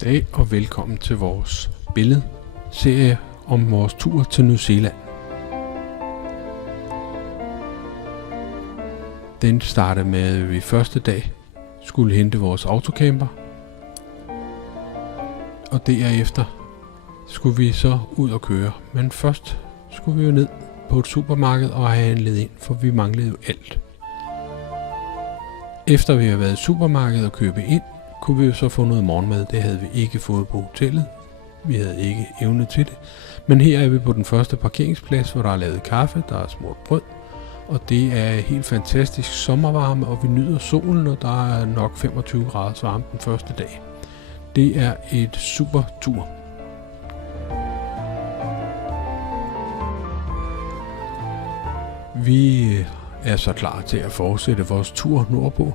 Goddag og velkommen til vores billedserie om vores tur til New Zealand. Den startede med, at vi første dag skulle hente vores autocamper, og derefter skulle vi så ud og køre. Men først skulle vi jo ned på et supermarked og have handlet ind, for vi manglede jo alt. Efter vi havde været i supermarkedet og købe ind, kunne vi jo så få noget morgenmad. Det havde vi ikke fået på hotellet. Vi havde ikke evne til det. Men her er vi på den første parkeringsplads, hvor der er lavet kaffe, der er smurt brød. Og det er helt fantastisk sommervarme, og vi nyder solen, og der er nok 25 grader varme den første dag. Det er et super tur. Vi er så klar til at fortsætte vores tur nordpå.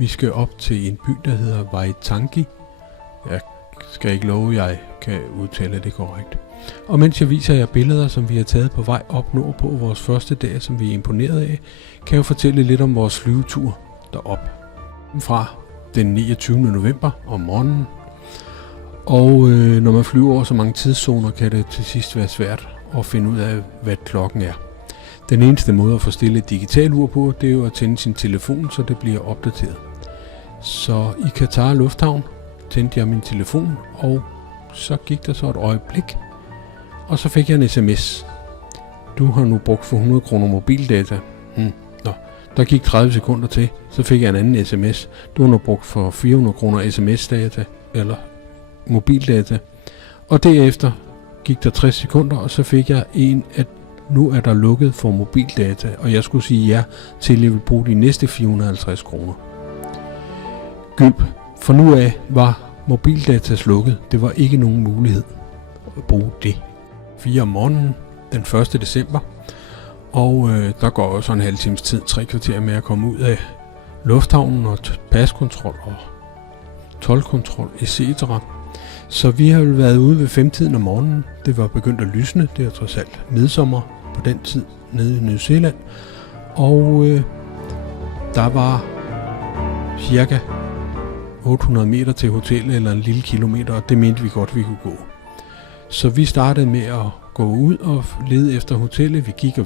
Vi skal op til en by, der hedder Waitangi. Jeg skal ikke love, at jeg kan udtale det korrekt. Og mens jeg viser jer billeder, som vi har taget på vej op nordpå vores første dag, som vi er imponeret af, kan jeg fortælle lidt om vores flyvetur derop. Fra den 29. november om morgenen. Og når man flyver over så mange tidszoner, kan det til sidst være svært at finde ud af, hvad klokken er. Den eneste måde at få stillet et digitalt ur på, det er jo at tænde sin telefon, så det bliver opdateret. Så i Qatar Lufthavn tændte jeg min telefon, og så gik der så et øjeblik, og så fik jeg en sms. Du har nu brugt for 100 kroner mobildata. Der gik 30 sekunder til, så fik jeg en anden sms. Du har nu brugt for 400 kroner sms-data, eller mobildata. Og derefter gik der 60 sekunder, og så fik jeg en, at nu er der lukket for mobildata, og jeg skulle sige ja til, at jeg vil bruge de næste 450 kroner. Gylp, for nu af var mobildata slukket. Det var ikke nogen mulighed at bruge det. 4 om morgenen, den 1. december, og der går også en halv times tid, 3 kvarter med at komme ud af lufthavnen og paskontrol og toldkontrol etc. Så vi har jo været ude ved 5-tiden om morgenen. Det var begyndt at lysne. Det er trods alt midsommer på den tid nede i New Zealand. Og der var cirka 800 meter til hotellet, eller en lille kilometer, og det mente vi godt, vi kunne gå. Så vi startede med at gå ud og lede efter hotellet. Vi gik,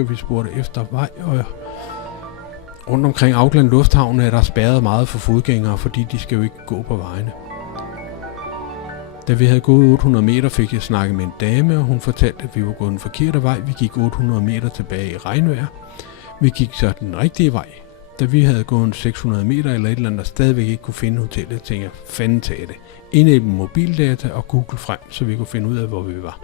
og vi spurgte efter vej, og rundt omkring Auckland Lufthavn er der spærret meget for fodgængere, fordi de skal jo ikke gå på vejene. Da vi havde gået 800 meter, fik jeg snakket med en dame, og hun fortalte, at vi var gået den forkerte vej. Vi gik 800 meter tilbage i regnvejr. Vi gik så den rigtige vej. Da vi havde gået 600 meter eller et eller andet, og stadigvæk ikke kunne finde hotellet, tænkte jeg, fanden tag det. Indæbne mobildata og Google frem, så vi kunne finde ud af, hvor vi var.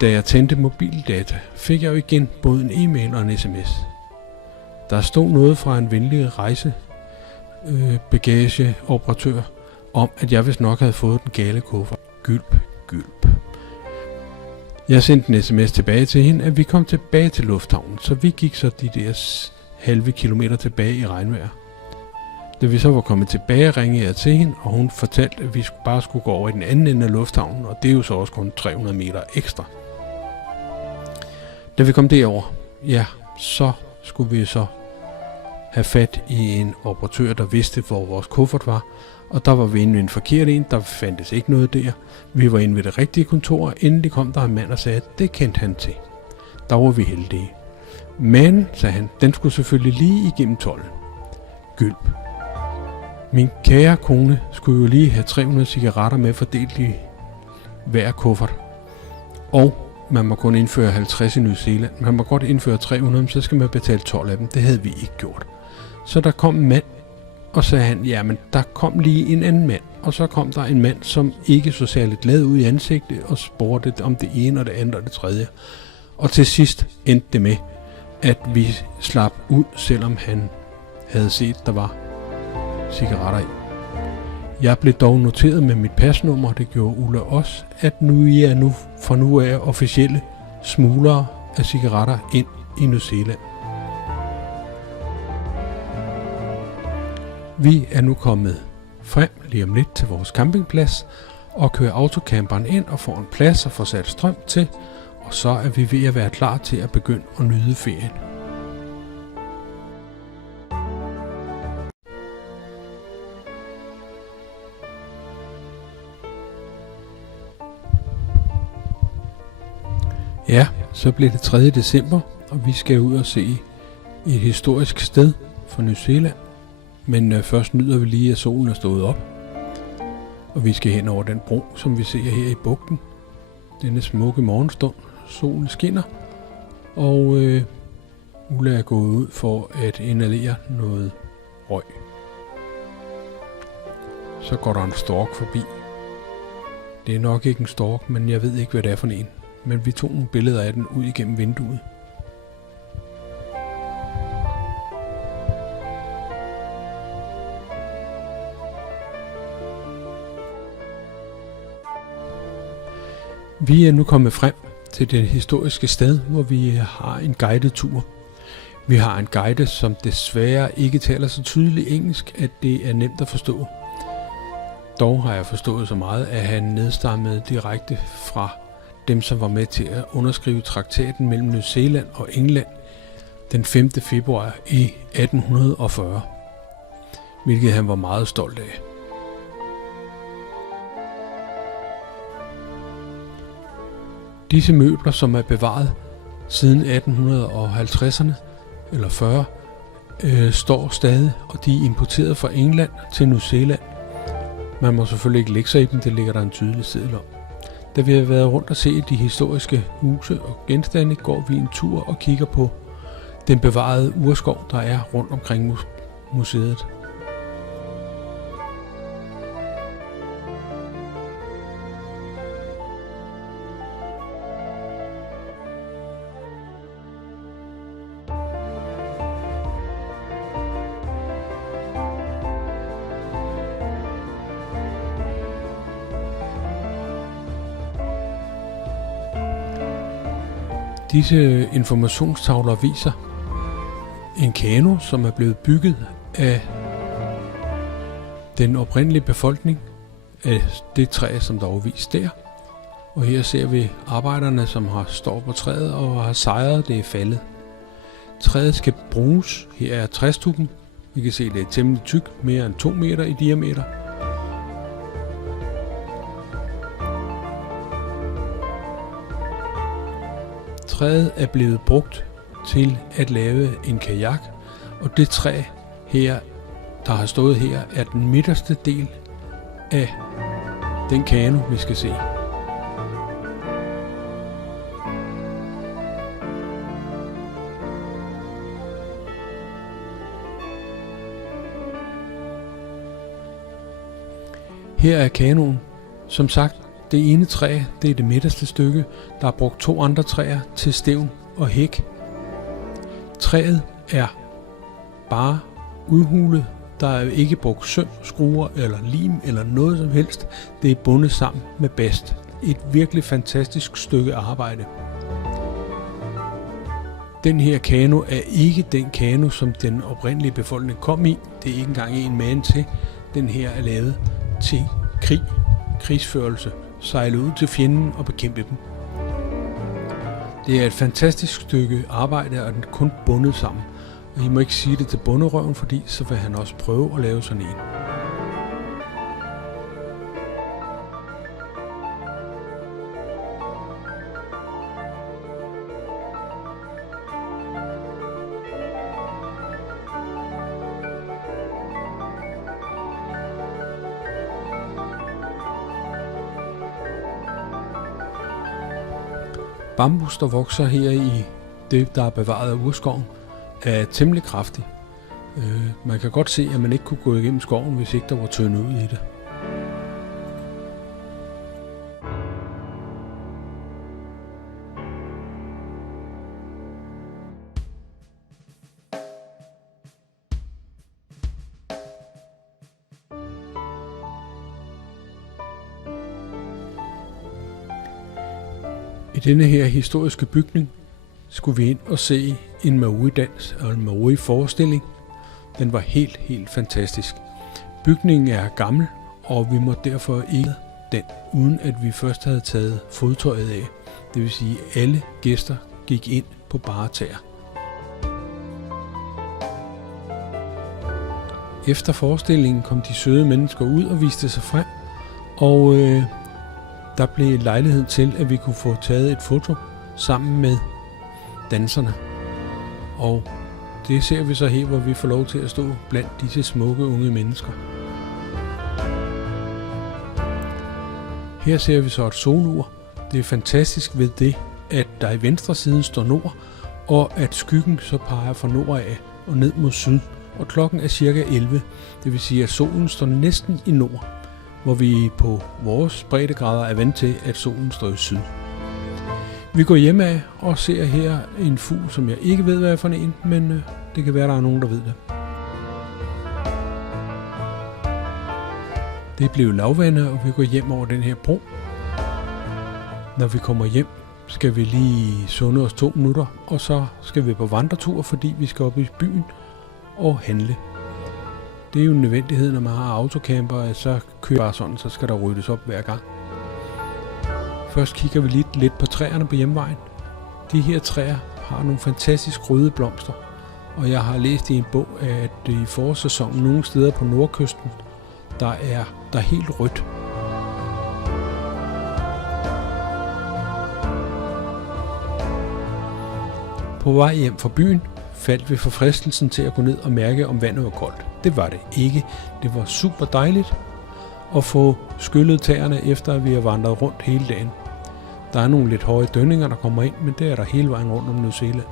Da jeg tændte mobildata, fik jeg jo igen både en e-mail og en sms. Der stod noget fra en venlig rejsebagageoperatør, om at jeg vist nok havde fået den gale kuffert. Gylp. Jeg sendte en sms tilbage til hende, at vi kom tilbage til lufthavnen, så vi gik så de der halve kilometer tilbage i regnvejr. Da vi så var kommet tilbage, ringede jeg til hende, og hun fortalte, at vi bare skulle gå over i den anden ende af lufthavnen, og det er jo så også kun 300 meter ekstra. Da vi kom derover, ja, så skulle vi så have fat i en operatør, der vidste, hvor vores kuffert var, og der var vi inde ved en forkert en, der fandtes ikke noget der. Vi var inde ved det rigtige kontor, og endelig kom der en mand og sagde, at det kendte han til. Der var vi heldige. Men, sagde han, den skulle selvfølgelig lige igennem tolden. Gylp. Min kære kone skulle jo lige have 300 cigaretter med fordelt i hver kuffert. Og man må kun indføre 50 i New Zealand. Man må godt indføre 300, men så skal man betale 12 af dem. Det havde vi ikke gjort. Så der kom en mand, og sagde han, jamen der kom lige en anden mand. Og så kom der en mand, som ikke så særligt glad ud i ansigtet, og spurgte om det ene og det andet og det tredje. Og til sidst endte det med, at vi slap ud, selvom han havde set, der var cigaretter i. Jeg blev dog noteret med mit pasnummer, det gjorde Ulla også, at nu er fra nu af officielle smuglere af cigaretter ind i New Zealand. Vi er nu kommet frem lige om lidt til vores campingplads og kører autocamperen ind og får en plads og får sat strøm til, og så er vi ved at være klar til at begynde at nyde ferien. Ja, så bliver det 3. december, og vi skal ud og se et historisk sted fra New Zealand. Men først nyder vi lige, at solen er stået op. Og vi skal hen over den bro, som vi ser her i bugten. Denne smukke morgenstund. Solen skinner. Og Ulla er gået ud for at inhalere noget røg. Så går der en stork forbi. Det er nok ikke en stork, men jeg ved ikke, hvad det er for en. Men vi tog nogle billeder af den ud igennem vinduet. Vi er nu kommet frem til det historiske sted, hvor vi har en guided tur. Vi har en guide, som desværre ikke taler så tydeligt engelsk, at det er nemt at forstå. Dog har jeg forstået så meget, at han nedstammede direkte fra dem, som var med til at underskrive traktaten mellem New Zealand og England den 5. februar i 1840, hvilket han var meget stolt af. Disse møbler, som er bevaret siden 1850'erne eller 40, står stadig, og de er importeret fra England til New Zealand. Man må selvfølgelig ikke lægge sig i dem, det ligger der en tydelig seddel om. Da vi har været rundt og se de historiske huse og genstande, går vi en tur og kigger på den bevarede urskov, der er rundt omkring museet. Disse informationstavler viser en kano, som er blevet bygget af den oprindelige befolkning af det træ, som der er vist der. Og her ser vi arbejderne, som står på træet og har sejret, det er faldet. Træet skal bruges. Her er træstukken. Vi kan se, det er temmelig tyk, mere end 2 meter i diameter. Træet er blevet brugt til at lave en kajak, og det træ her, der har stået her, er den midterste del af den kano, vi skal se. Her er kanoen. Som sagt, det ene træ, det er det midterste stykke. Der er brugt 2 andre træer til stævn og hæk. Træet er bare udhulet. Der er ikke brugt søm, skruer eller lim eller noget som helst. Det er bundet sammen med bast. Et virkelig fantastisk stykke arbejde. Den her kano er ikke den kano, som den oprindelige befolkning kom i. Det er ikke engang en mand til. Den her er lavet til krigsførelse. Sejle ud til fjenden og bekæmpe dem. Det er et fantastisk stykke arbejde, og den er kun bundet sammen. Og I må ikke sige det til bonderøven, fordi så vil han også prøve at lave sådan en. Bambus, der vokser her i det, der er bevaret af urskoven, er temmelig kraftig. Man kan godt se, at man ikke kunne gå igennem skoven, hvis ikke der var tyndet ud i det. I denne her historiske bygning skulle vi ind og se en Maori-dans og en Maori-forestilling. Den var helt fantastisk. Bygningen er gammel, og vi må derfor ikke den, uden at vi først havde taget fodtøjet af. Det vil sige, at alle gæster gik ind på bare tæer. Efter forestillingen kom de søde mennesker ud og viste sig frem, og der blev lejlighed til, at vi kunne få taget et foto sammen med danserne. Og det ser vi så her, hvor vi får lov til at stå blandt disse smukke unge mennesker. Her ser vi så et solur. Det er fantastisk ved det, at der i venstre siden står nord, og at skyggen så peger fra nord af og ned mod syd. Og klokken er cirka 11, det vil sige, at solen står næsten i nord, hvor vi på vores breddegrader er vant til, at solen står i syd. Vi går hjem af og ser her en fugl, som jeg ikke ved, hvad er for en, men det kan være, der er nogen, der ved det. Det blev lavvande, og vi går hjem over den her bro. Når vi kommer hjem, skal vi lige sunde os 2 minutter, og så skal vi på vandretur, fordi vi skal op i byen og handle. Det er jo en nødvendighed, når man har autocamper, at så kører bare sådan, så skal der ryddes op hver gang. Først kigger vi lidt på træerne på hjemvejen. De her træer har nogle fantastisk røde blomster, og jeg har læst i en bog, at i forårssæsonen nogle steder på nordkysten, der er helt rødt. På vej hjem fra byen faldt vi for fristelsen til at gå ned og mærke, om vandet var koldt. Det var det ikke. Det var super dejligt at få skyllet tæerne, efter at vi har vandret rundt hele dagen. Der er nogle lidt høje dønninger, der kommer ind, men det er der hele vejen rundt om New Zealand.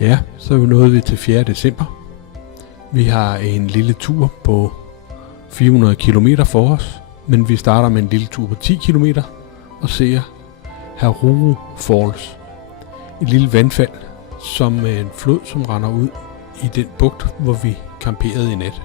Ja, så er vi nået til 4. december. Vi har en lille tur på 400 km for os, men vi starter med en lille tur på 10 km og ser Haruru Falls. Et lille vandfald, som er en flod, som render ud i den bugt, hvor vi camperede i nat.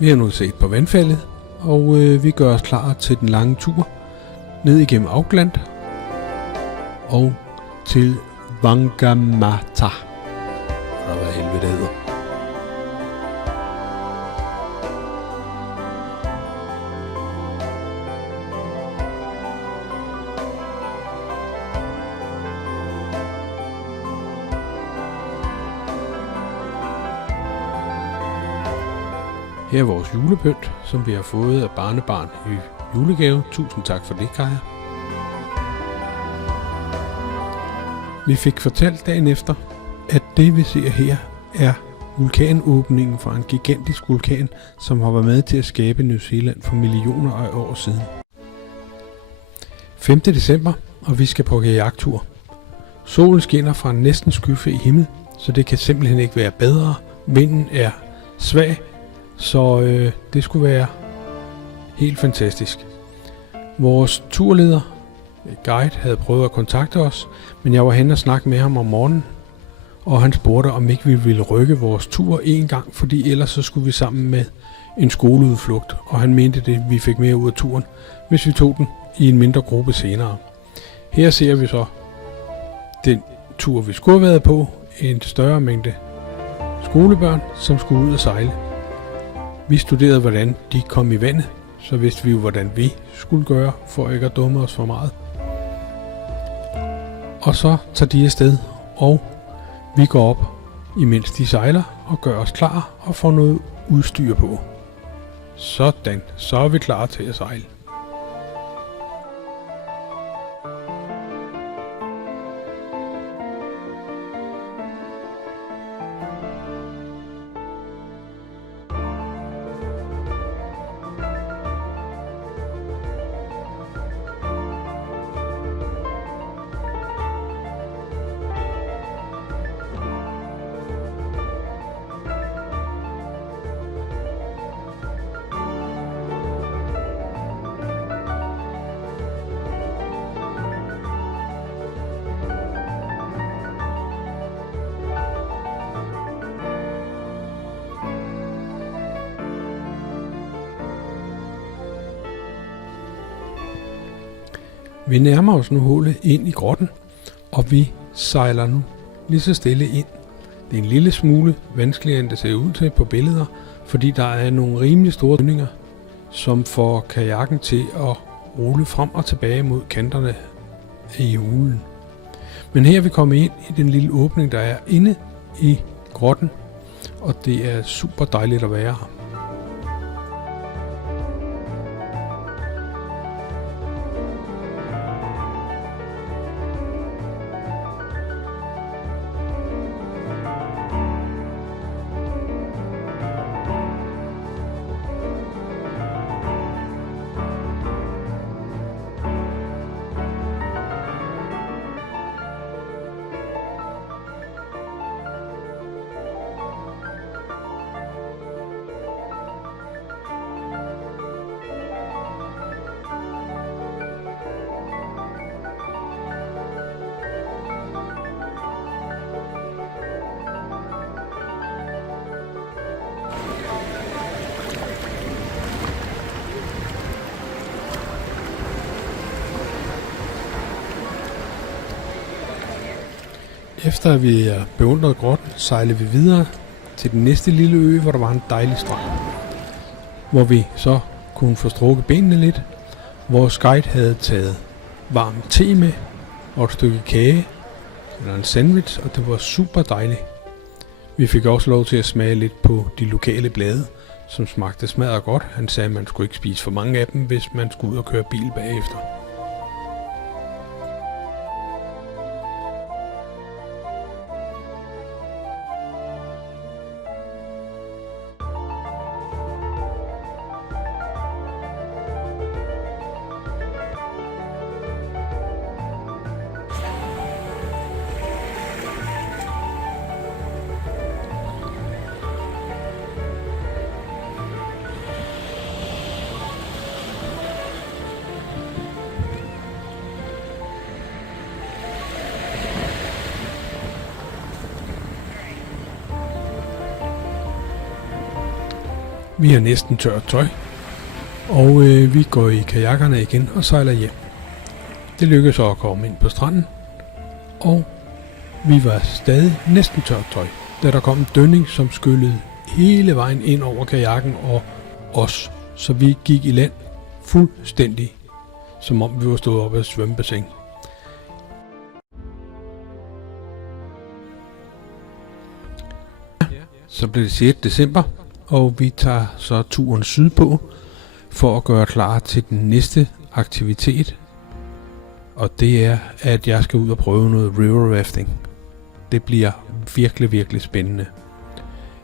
Vi har nu set på vandfaldet, og vi gør os klar til den lange tur ned igennem Auckland og til Whangamata. Hvad helvede det hedder. Her er vores julepynt, som vi har fået af barnebarn i julegave. Tusind tak for det, Kaja. Vi fik fortalt dagen efter, at det vi ser her er vulkanåbningen fra en gigantisk vulkan, som har været med til at skabe New Zealand for millioner af år siden. 5. december, og vi skal på kajaktur. Solen skinner fra en næsten skyfri himmel, så det kan simpelthen ikke være bedre. Vinden er svag, så det skulle være helt fantastisk. Vores turleder, guide, havde prøvet at kontakte os, men jeg var henne og snakke med ham om morgenen, og han spurgte, om ikke vi ville rykke vores tur en gang, fordi ellers så skulle vi sammen med en skoleudflugt, og han mente det, vi fik mere ud af turen, hvis vi tog den i en mindre gruppe senere. Her ser vi så den tur, vi skulle have været på, en større mængde skolebørn, som skulle ud og sejle. Vi studerede, hvordan de kom i vandet, så vidste vi jo, hvordan vi skulle gøre, for ikke at dumme os for meget. Og så tager de afsted, og vi går op, imens de sejler, og gør os klar og får noget udstyr på. Sådan, så er vi klar til at sejle. Vi nærmer os nu hullet ind i grotten, og vi sejler nu lige så stille ind. Det er en lille smule vanskeligere, end det ser ud til på billeder, fordi der er nogle rimelig store dønninger, som får kajakken til at rulle frem og tilbage mod kanterne i hulen. Men her er vi kommet ind i den lille åbning, der er inde i grotten, og det er super dejligt at være her. Efter at vi har beundret grotten, sejler vi videre til den næste lille ø, hvor der var en dejlig strand. Hvor vi så kunne få strukket benene lidt. Vores guide havde taget varm te med og et stykke kage eller en sandwich, og det var super dejligt. Vi fik også lov til at smage lidt på de lokale blade, som smagte smadret godt. Han sagde, at man skulle ikke spise for mange af dem, hvis man skulle ud og køre bil bagefter. Vi har næsten tørt tøj, og vi går i kajakkerne igen og sejler hjem. Det lykkedes så at komme ind på stranden, og vi var stadig næsten tørt tøj, da der kom en dønning, som skyllede hele vejen ind over kajakken og os, så vi gik i land fuldstændig, som om vi var stået op af et svømmebassin. Så blev det 6. december, og vi tager så turen sydpå for at gøre klar til den næste aktivitet. Og det er, at jeg skal ud og prøve noget river rafting. Det bliver virkelig, virkelig spændende.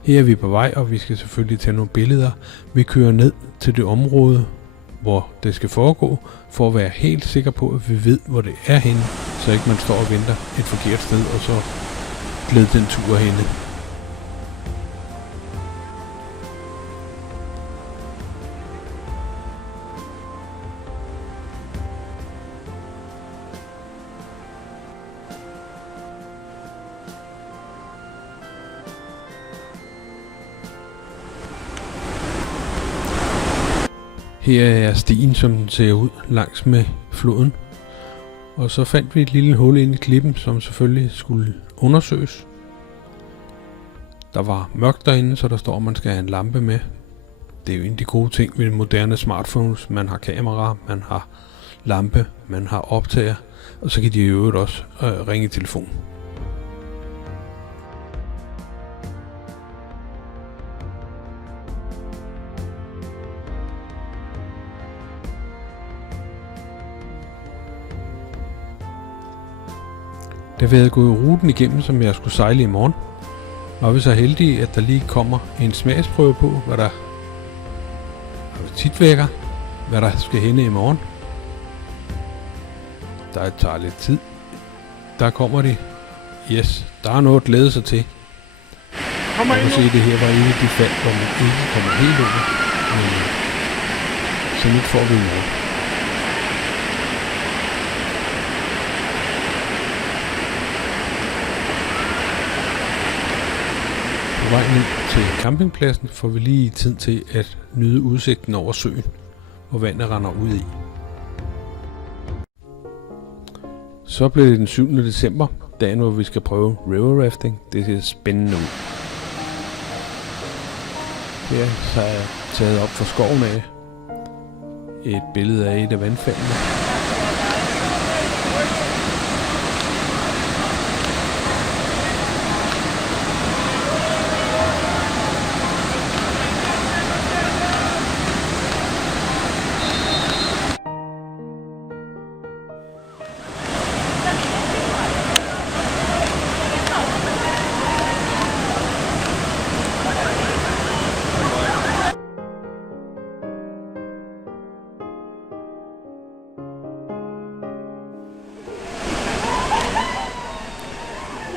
Her er vi på vej, og vi skal selvfølgelig tage nogle billeder. Vi kører ned til det område, hvor det skal foregå, for at være helt sikker på, at vi ved, hvor det er henne, så ikke man står og venter et forkert sted, og så glæder den tur henne. Her er stien, som den ser ud langs med floden. Og så fandt vi et lille hul ind i klippen, som selvfølgelig skulle undersøges. Der var mørkt derinde, så der står, at man skal have en lampe med. Det er jo en af de gode ting ved moderne smartphones. Man har kamera, man har lampe, man har optager, og så kan de i øvrigt også ringe i telefon. Da vi havde gået ruten igennem, som jeg skulle sejle i morgen, var vi så heldige, at der lige kommer en smagsprøve på, hvad der tit vækker, hvad der skal hende i morgen. Der tager lidt tid. Der kommer de. Yes, der er noget at glæde sig til. Jeg kan se, at det her var en af de fald, hvor man ikke kommer helt over. Men så nyt får vi i morgen. På vej ned til campingpladsen får vi lige tid til at nyde udsigten over søen, hvor vandet render ud i. Så blev det den 7. december, dagen hvor vi skal prøve river rafting. Det ser spændende ud. Her så er jeg taget op fra skoven af et billede af et af vandfaldene.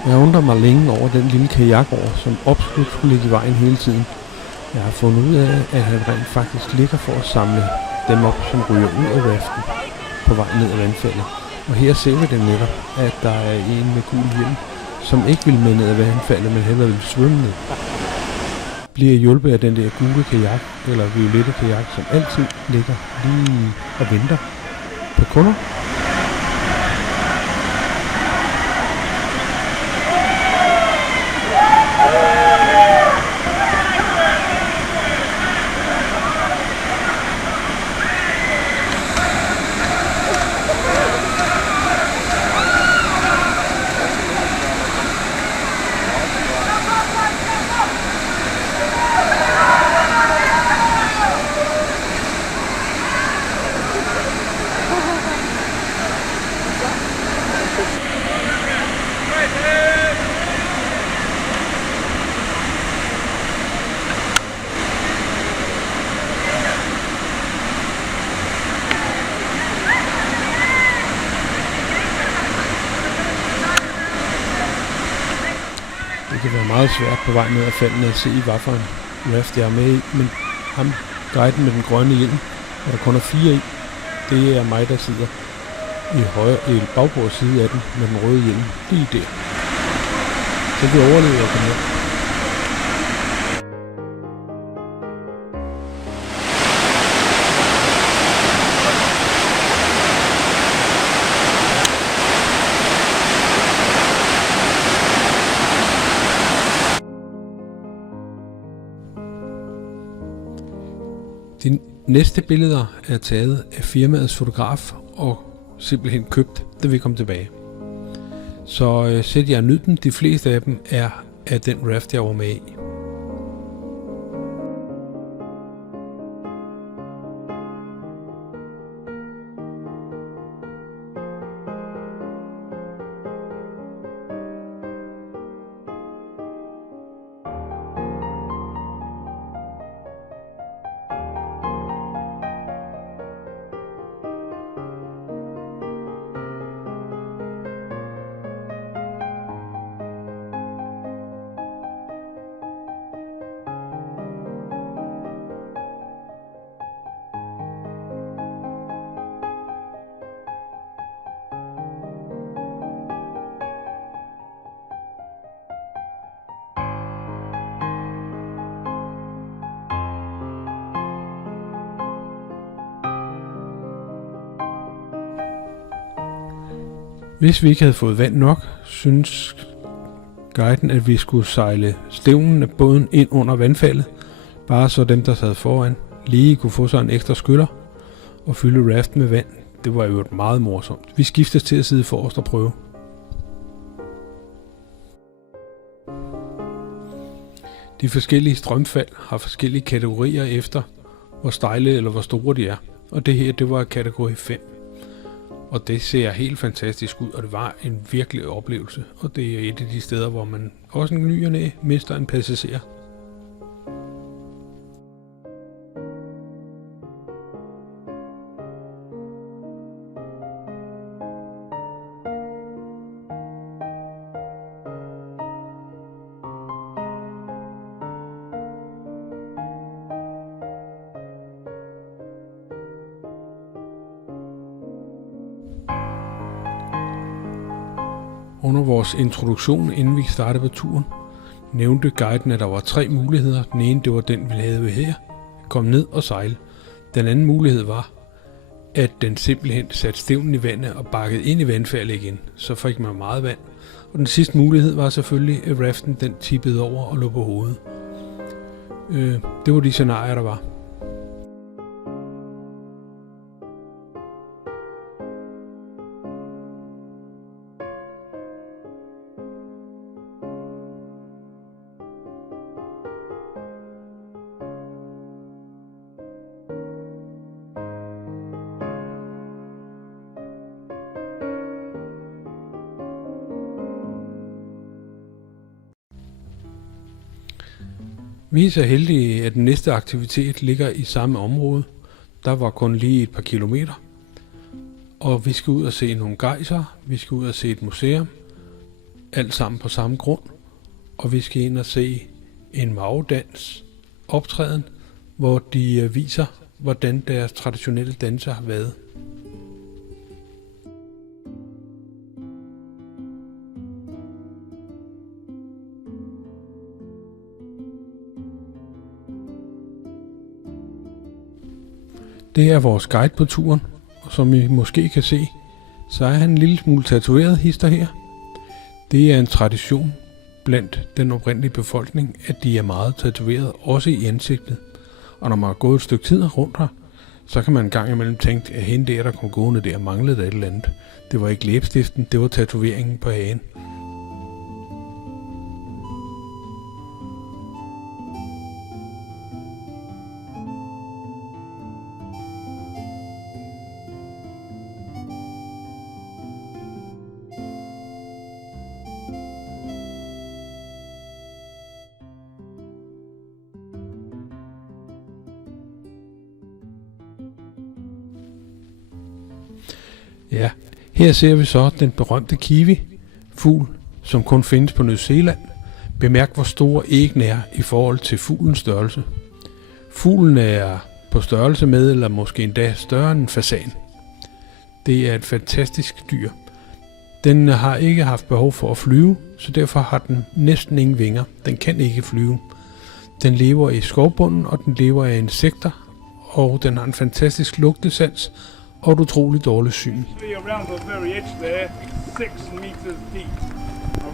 Jeg undrer mig længe over den lille kajakår, som absolut skulle ligge i vejen hele tiden. Jeg har fundet ud af, at han rent faktisk ligger for at samle dem op, som ryger ud af raften på vej ned ad vandfaldet. Og her ser vi det netop, at der er en med gul hjelm, som ikke vil med ned ad vandfaldet, men hellere vil svømme ned. Bliver hjulpet af den der gule kajak, eller violette kajak, som altid ligger lige og venter på kunder. Det kan være meget svært på vej ned ad faldene at se, hvad for en raft jeg er med i, men ham, guiden med den grønne hjelm, hvor der kun er 4 i, det er mig, der sidder i bagbords side af den med den røde hjelm lige der. Så vi overlever jeg komme ned. De næste billeder er taget af firmaets fotograf og simpelthen købt, da vi kom tilbage. Så sæt jer nyd dem. De fleste af dem er af den raft, jeg var med i. Hvis vi ikke havde fået vand nok, synes guiden, at vi skulle sejle stævnen af båden ind under vandfaldet, bare så dem, der sad foran, lige kunne få sig en ekstra skyller og fylde raften med vand. Det var jo meget morsomt. Vi skiftes til at sidde forrest og prøve. De forskellige strømfald har forskellige kategorier efter, hvor stejle eller hvor store de er. Og det her, det var kategori 5. Og det ser helt fantastisk ud, og det var en virkelig oplevelse. Og det er et af de steder, hvor man også en ny og næ mister en passager. Under vores introduktion, inden vi startede på turen, nævnte guiden, at der var 3 muligheder. Den ene, det var den, vi havde her. Kom ned og sejle. Den anden mulighed var, at den simpelthen satte stævnen i vandet og bakkede ind i vandfaldet igen. Så fik man meget vand. Og den sidste mulighed var selvfølgelig, at raften den tippede over og lå på hovedet. Det var de scenarier, der var. Vi er så heldige, at den næste aktivitet ligger i samme område. Der var kun lige et par kilometer. Og vi skal ud og se nogle gejser, vi skal ud og se et museum. Alt sammen på samme grund. Og vi skal ind og se en Mao-dans optræden, hvor de viser, hvordan deres traditionelle danser har været. Det er vores guide på turen, og som I måske kan se, så er han en lille smule tatoveret hister her. Det er en tradition blandt den oprindelige befolkning, at de er meget tatoveret, også i ansigtet. Og når man har gået et stykke tid rundt her, så kan man en gang imellem tænke, at hende der kom gående der, manglede et eller andet. Det var ikke læbestiften, det var tatoveringen på hagen. Ja, her ser vi så den berømte kiwi, fugl, som kun findes på New Zealand. Bemærk, hvor store æggene er i forhold til fuglens størrelse. Fuglen er på størrelse med, eller måske endda større end en fasan. Det er et fantastisk dyr. Den har ikke haft behov for at flyve, så derfor har den næsten ingen vinger. Den kan ikke flyve. Den lever i skovbunden, og den lever af insekter, og den har en fantastisk lugtesans og et utroligt dårligt syn. Around the very edge there, 6 meters deep.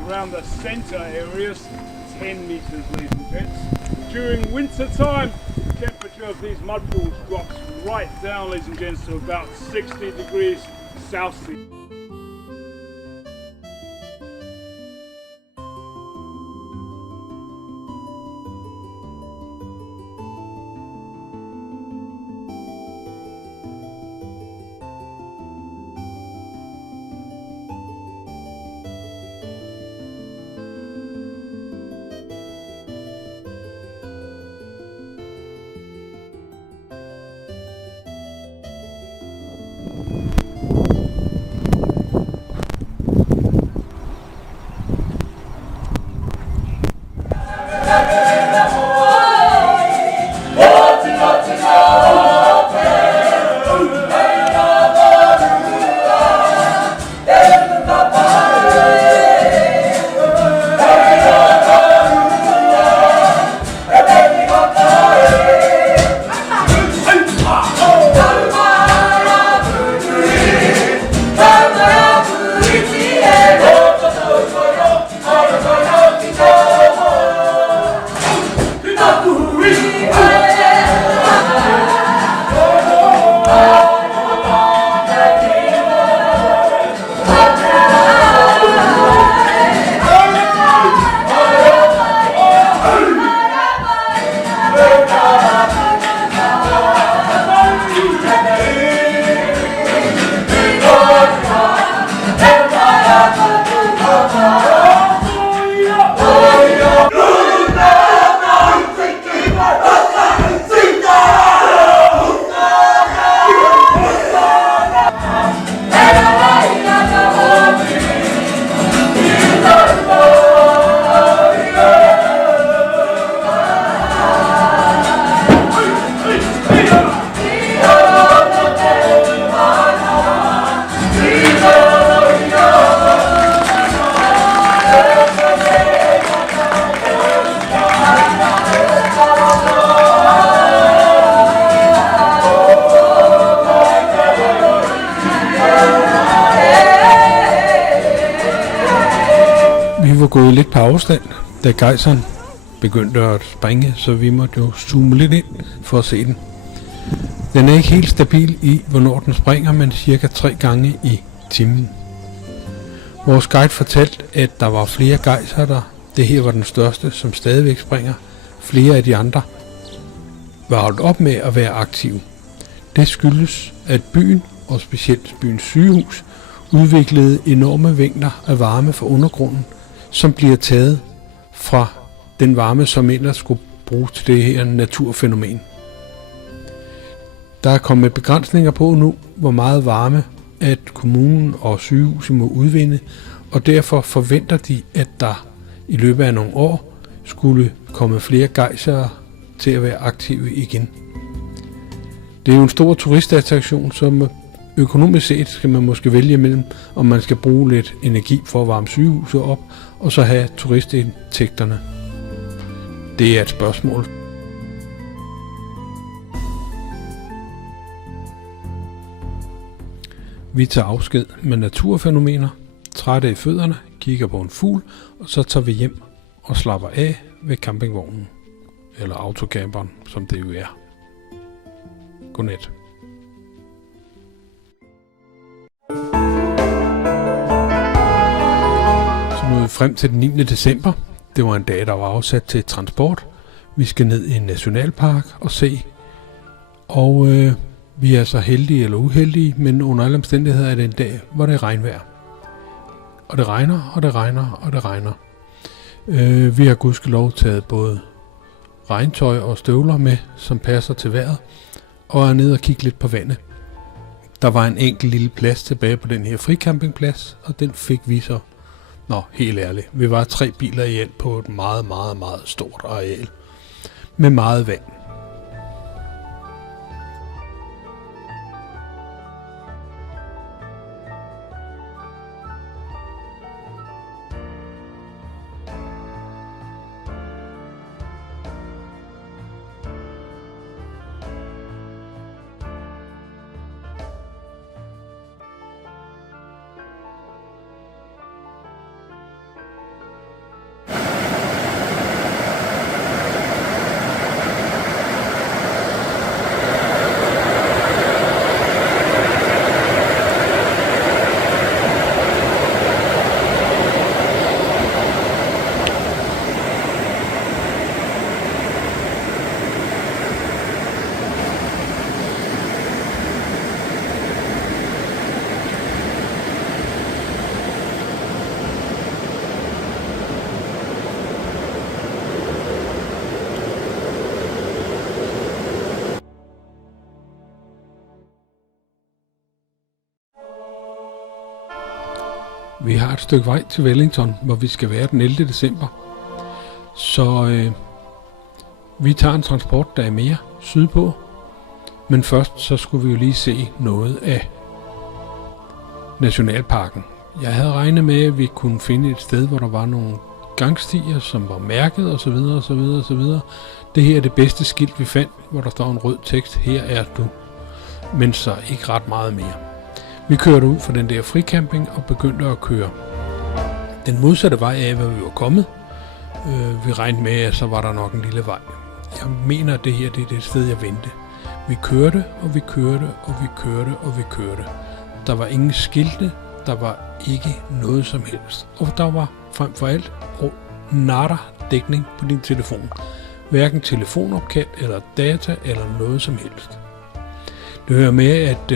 Around the center areas, 10 meters, ladies and gents. During winter time, the temperature of these mud pools drops right down, ladies and gents, to about 60 degrees Celsius. afstand, da gejseren begyndte at springe, så vi måtte jo zoome lidt ind for at se den. Den er ikke helt stabil i, hvornår den springer, men cirka 3 gange i timen. Vores guide fortalte, at der var flere gejser der. Det her var den største, som stadigvæk springer. Flere af de andre var holdt op med at være aktive. Det skyldes, at byen, og specielt byens sygehus, udviklede enorme mængder af varme fra undergrunden, som bliver taget fra den varme, som ellers skulle bruges til det her naturfænomen. Der er kommet begrænsninger på nu, hvor meget varme at kommunen og sygehuset må udvinde, og derfor forventer de, at der i løbet af nogle år skulle komme flere gejsere til at være aktive igen. Det er jo en stor turistattraktion, som økonomisk set skal man måske vælge mellem, om man skal bruge lidt energi for at varme sygehuset op, og så have turistindtægterne. Det er et spørgsmål. Vi tager afsked med naturfænomener, trætte i fødderne, kigger på en fugl, og så tager vi hjem og slapper af ved campingvognen. Eller autocamperen, som det jo er. Godnat. Så nu er vi frem til den 9. december. Det var en dag, der var afsat til transport. Vi skal ned i en nationalpark og se. Og vi er så heldige eller uheldige, men under alle omstændigheder er det en dag, hvor det er regnvejr. Og det regner, og det regner, og det regner. Vi har gudskelov taget både regntøj og støvler med, som passer til vejret, og er nede og kigge lidt på vandet. Der var en enkelt lille plads tilbage på den her fricampingplads, og den fik vi så. Helt ærligt. Vi var 3 biler i alt på et meget, meget, meget stort areal. Med meget vand. Vi har et stykke vej til Wellington, hvor vi skal være den 11. december. Så vi tager en transportdag mere sydpå. Men først så skulle vi jo lige se noget af nationalparken. Jeg havde regnet med, at vi kunne finde et sted, hvor der var nogle gangstier, som var mærket osv. osv. Det her er det bedste skilt, vi fandt, hvor der står en rød tekst. Her er du. Men så ikke ret meget mere. Vi kørte ud fra den der fricamping og begyndte at køre den modsatte vej af, hvor vi var kommet. Vi regnede med, at så var der nok en lille vej. Jeg mener, at det her det er det sted, jeg vendte. Vi kørte, og vi kørte, og vi kørte, og vi kørte. Der var ingen skilte, der var ikke noget som helst. Og der var frem for alt nada dækning på din telefon. Hverken telefonopkald eller data eller noget som helst. Det hører med, at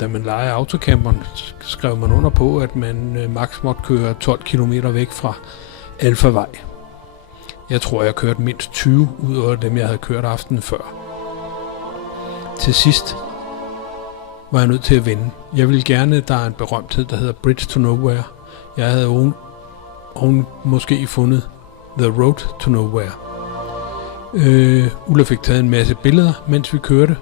da man lejer autocamperen, skrev man under på, at man maks måtte køre 12 km væk fra Alfavej. Jeg tror, jeg kørte mindst 20 ud over dem, jeg havde kørt aftenen før. Til sidst var jeg nødt til at vende. Jeg ville gerne, der er en berømthed, der hedder Bridge to Nowhere. Jeg havde måske fundet The Road to Nowhere. Ulla fik taget en masse billeder, mens vi kørte.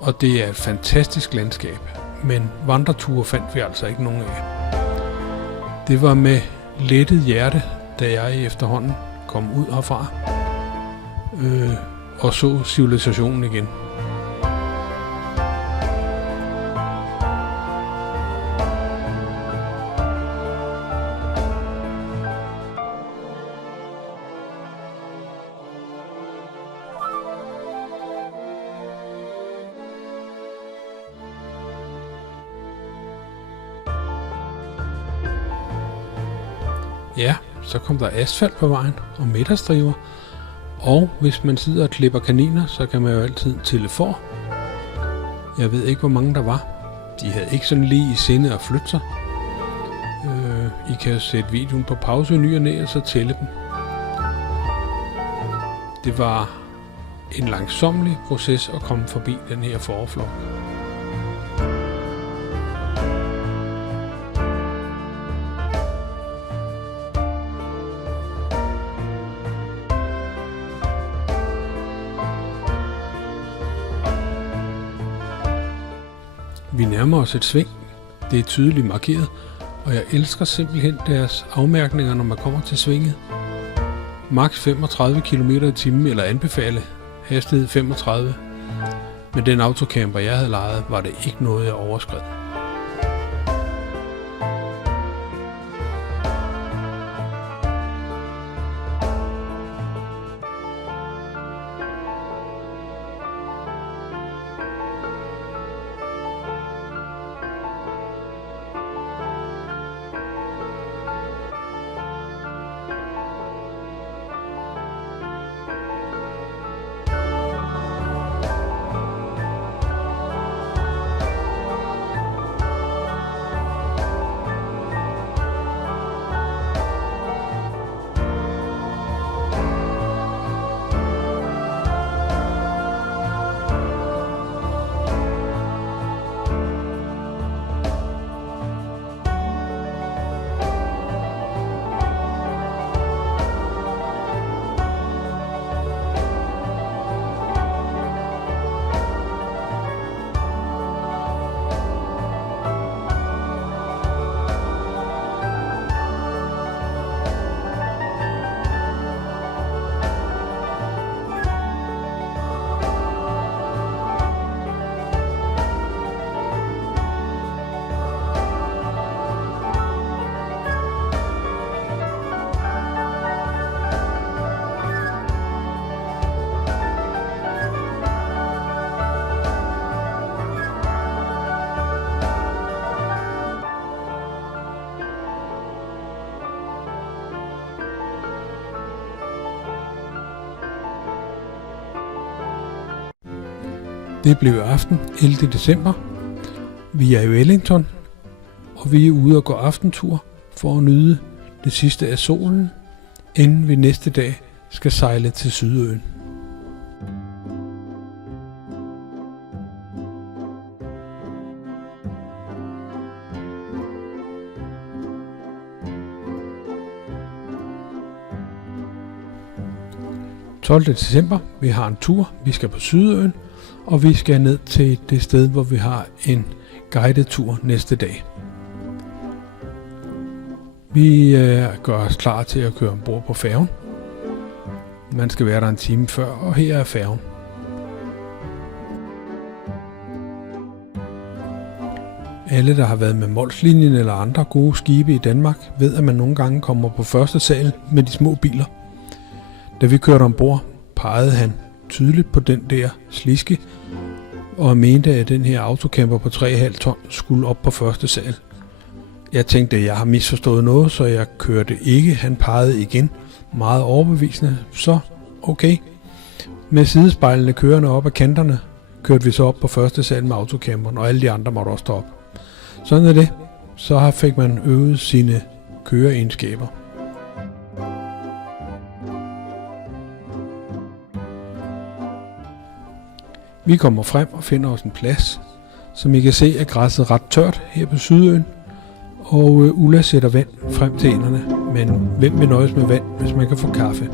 Og det er et fantastisk landskab, men vandreture fandt vi altså ikke nogen af. Det var med lettet hjerte, da jeg efterhånden kom ud herfra og så civilisationen igen. Ja, så kom der asfalt på vejen og midterstriber. Og hvis man sidder og klipper kaniner, så kan man jo altid tælle får. Jeg ved ikke, hvor mange der var. De havde ikke sådan lige i sinde at flytte sig. I kan sætte videoen på pause i ny og næ, og så tælle dem. Det var en langsomlig proces at komme forbi den her fåreflok. Vi nærmer os et sving. Det er tydeligt markeret, og jeg elsker simpelthen deres afmærkninger, når man kommer til svinget. Max 35 km/t eller anbefale hastighed 35. Med den autocamper, jeg havde lejet, var det ikke noget, jeg overskred. Det blev aften 11. december. Vi er i Wellington, og vi er ude og gå aftentur for at nyde det sidste af solen, inden vi næste dag skal sejle til Sydøen. – 12. december. Vi har en tur. Vi skal på Sydøen, og vi skal ned til det sted, hvor vi har en guided tur næste dag. Vi gør os klar til at køre ombord på færgen. Man skal være der en time før, og her er færgen. Alle, der har været med Molslinjen eller andre gode skibe i Danmark, ved, at man nogle gange kommer på første sal med de små biler. Da vi kørte ombord, pegede han tydeligt på den der sliske, og mente, at den her autocamper på 3,5 ton skulle op på første sal. Jeg tænkte, at jeg har misforstået noget, så jeg kørte ikke. Han pegede igen, meget overbevisende, så okay. Med sidespejlene kørende op ad kanterne, kørte vi så op på første sal med autocamperen, og alle de andre måtte også op. Sådan er det. Så fik man øvet sine køreegenskaber. Vi kommer frem og finder os en plads. Som I kan se, er græsset ret tørt her på Sydøen, og Ulla sætter vand frem til enderne. Men hvem vil nøjes med vand, hvis man kan få kaffe?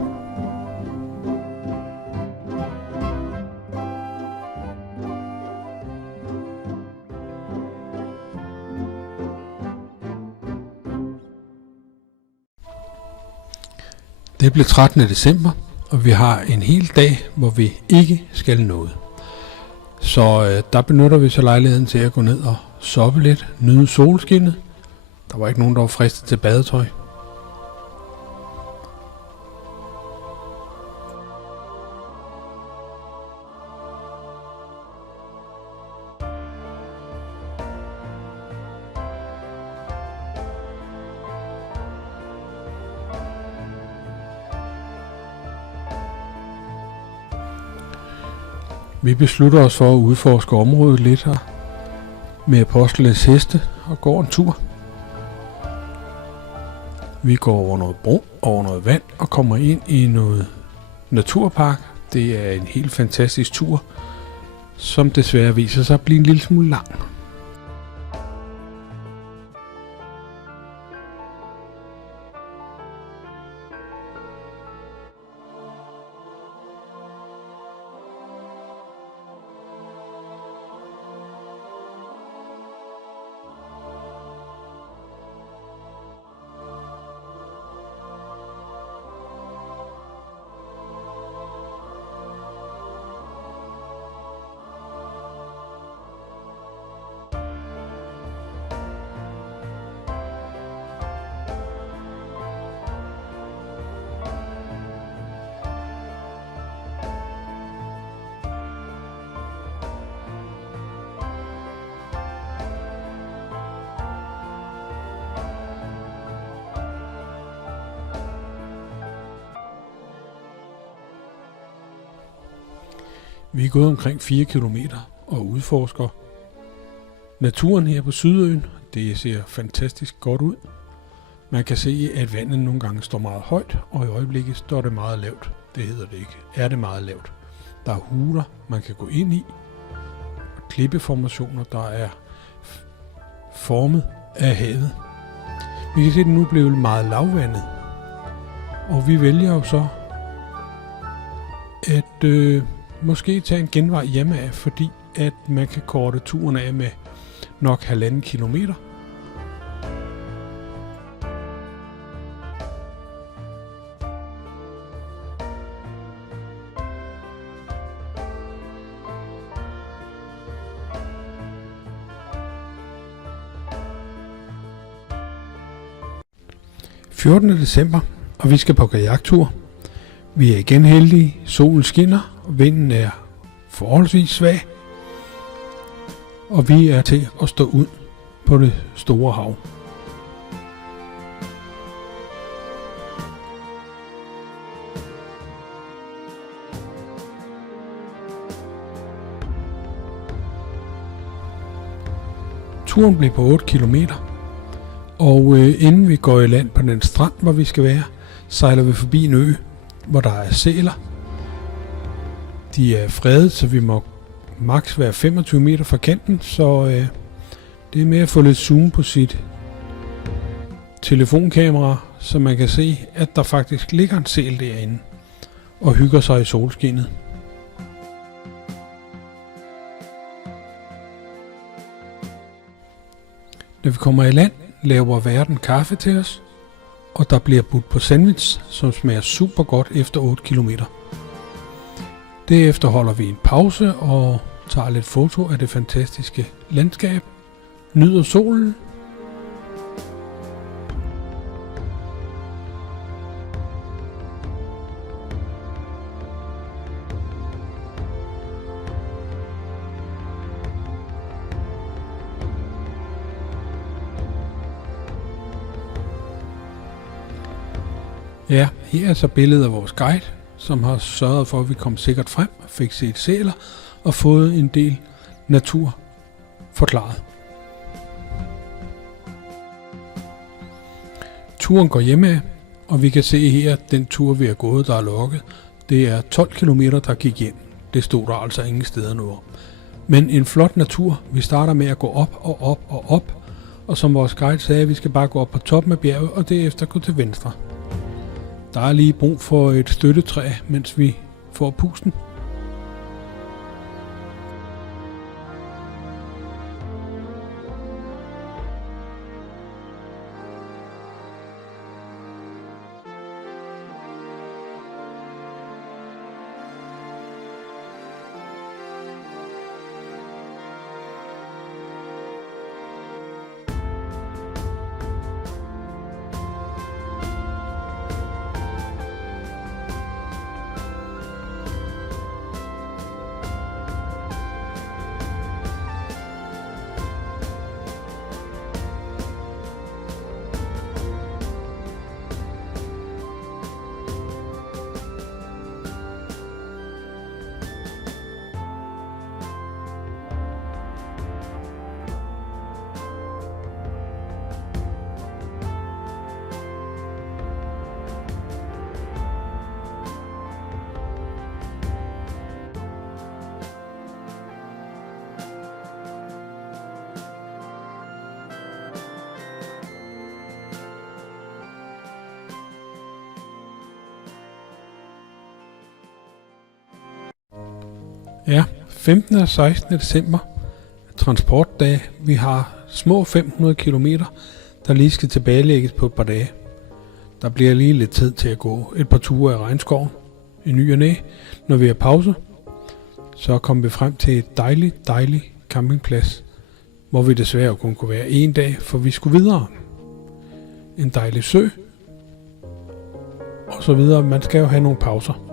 Det blev 13. december, og vi har en hel dag, hvor vi ikke skal noget. Så der benytter vi så lejligheden til at gå ned og soppe lidt, nyde solskinnet. Der var ikke nogen, der var fristet til badetøj. Vi beslutter os for at udforske området lidt her med apostlenes heste og går en tur. Vi går over noget bro, over noget vand og kommer ind i noget naturpark. Det er en helt fantastisk tur, som desværre viser sig at blive en lille smule lang. Vi er gået omkring 4 kilometer og udforsker naturen her på Sydøen. Det ser fantastisk godt ud. Man kan se, at vandet nogle gange står meget højt, og i øjeblikket står det meget lavt. Det hedder det ikke. Er det meget lavt. Der er huler, man kan gå ind i. Klippeformationer, der er formet af havet. Vi kan se, at det nu er blevet meget lavvandet. Og vi vælger jo så at måske tage en genvej hjemme af, fordi at man kan korte turen af med nok 1,5 kilometer. – 14. december, og vi skal på kajaktur. Vi er igen heldige, solen skinner, og vinden er forholdsvis svag, og vi er til at stå ud på det store hav. Turen blev på 8 kilometer, og inden vi går i land på den strand, hvor vi skal være, sejler vi forbi en ø, hvor der er sæler. De er fredet, så vi må maks være 25 meter fra kanten, så det er med at få lidt zoom på sit telefonkamera, så man kan se, at der faktisk ligger en sæl derinde og hygger sig i solskinnet. Når vi kommer i land, laver værten kaffe til os, og der bliver budt på sandwich, som smager super godt efter 8 kilometer. Derefter holder vi en pause og tager lidt foto af det fantastiske landskab, nyder solen. Ja, her er så billedet af vores guide, som har sørget for, at vi kom sikkert frem og fik set sæler og fået en del natur forklaret. Turen går hjemme, og vi kan se her, at den tur, vi har gået, der er lukket, det er 12 km, der gik ind. Det stod der altså ingen steder nu om. Men en flot natur. Vi starter med at gå op og op og op, og som vores guide sagde, vi skal bare gå op på toppen af bjerget og derefter gå til venstre. Der er lige brug for et støttetræ, mens vi får pusten. Ja, 15. og 16. december. Transportdage. Vi har små 500 kilometer, der lige skal tilbagelægges på et par dage. Der bliver lige lidt tid til at gå et par ture i regnskoven i ny og næ. Når vi har pause, så kommer vi frem til et dejligt campingplads, hvor vi desværre kun kunne være en dag, for vi skulle videre. En dejlig sø, og så videre. Man skal jo have nogle pauser.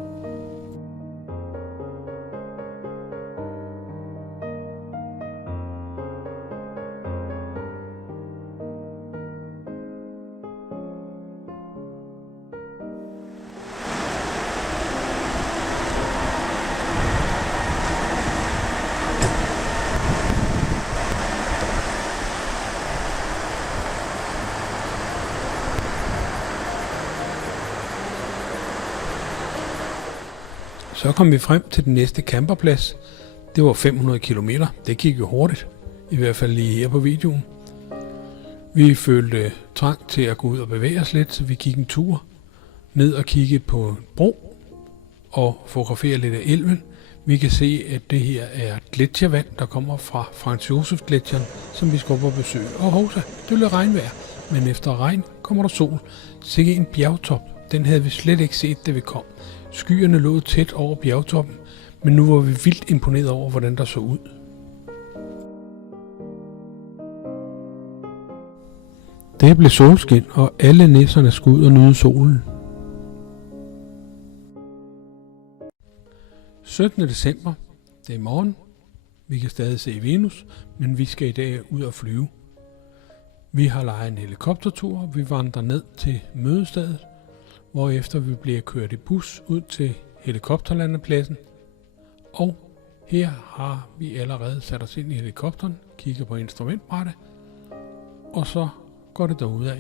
Så kom vi frem til den næste camperplads. Det var 500 kilometer. Det gik jo hurtigt. I hvert fald lige her på videoen. Vi følte trang til at gå ud og bevæge os lidt, så vi gik en tur ned og kiggede på en bro og fotografere lidt af elven. Vi kan se, at det her er gletsjervand, der kommer fra Franz Josef Gletsjeren, som vi skal op og besøge. Og hovsa, det blev regnvejr, men efter regn kommer der sol. Sikke en bjergtop. Den havde vi slet ikke set, da vi kom. Skyerne lå tæt over bjergtoppen, men nu var vi vildt imponeret over, hvordan der så ud. Det blev solskin, og alle nisserne skulle ud og nyde solen. 17. december. Det er morgen. Vi kan stadig se Venus, men vi skal i dag ud og flyve. Vi har lejet en helikoptertur. Vi vandrer ned til mødestedet, hvorefter vi bliver kørt i bus ud til helikopterlandepladsen. Og her har vi allerede sat os ind i helikopteren, kigger på instrumentbrættet, og så går det derudad.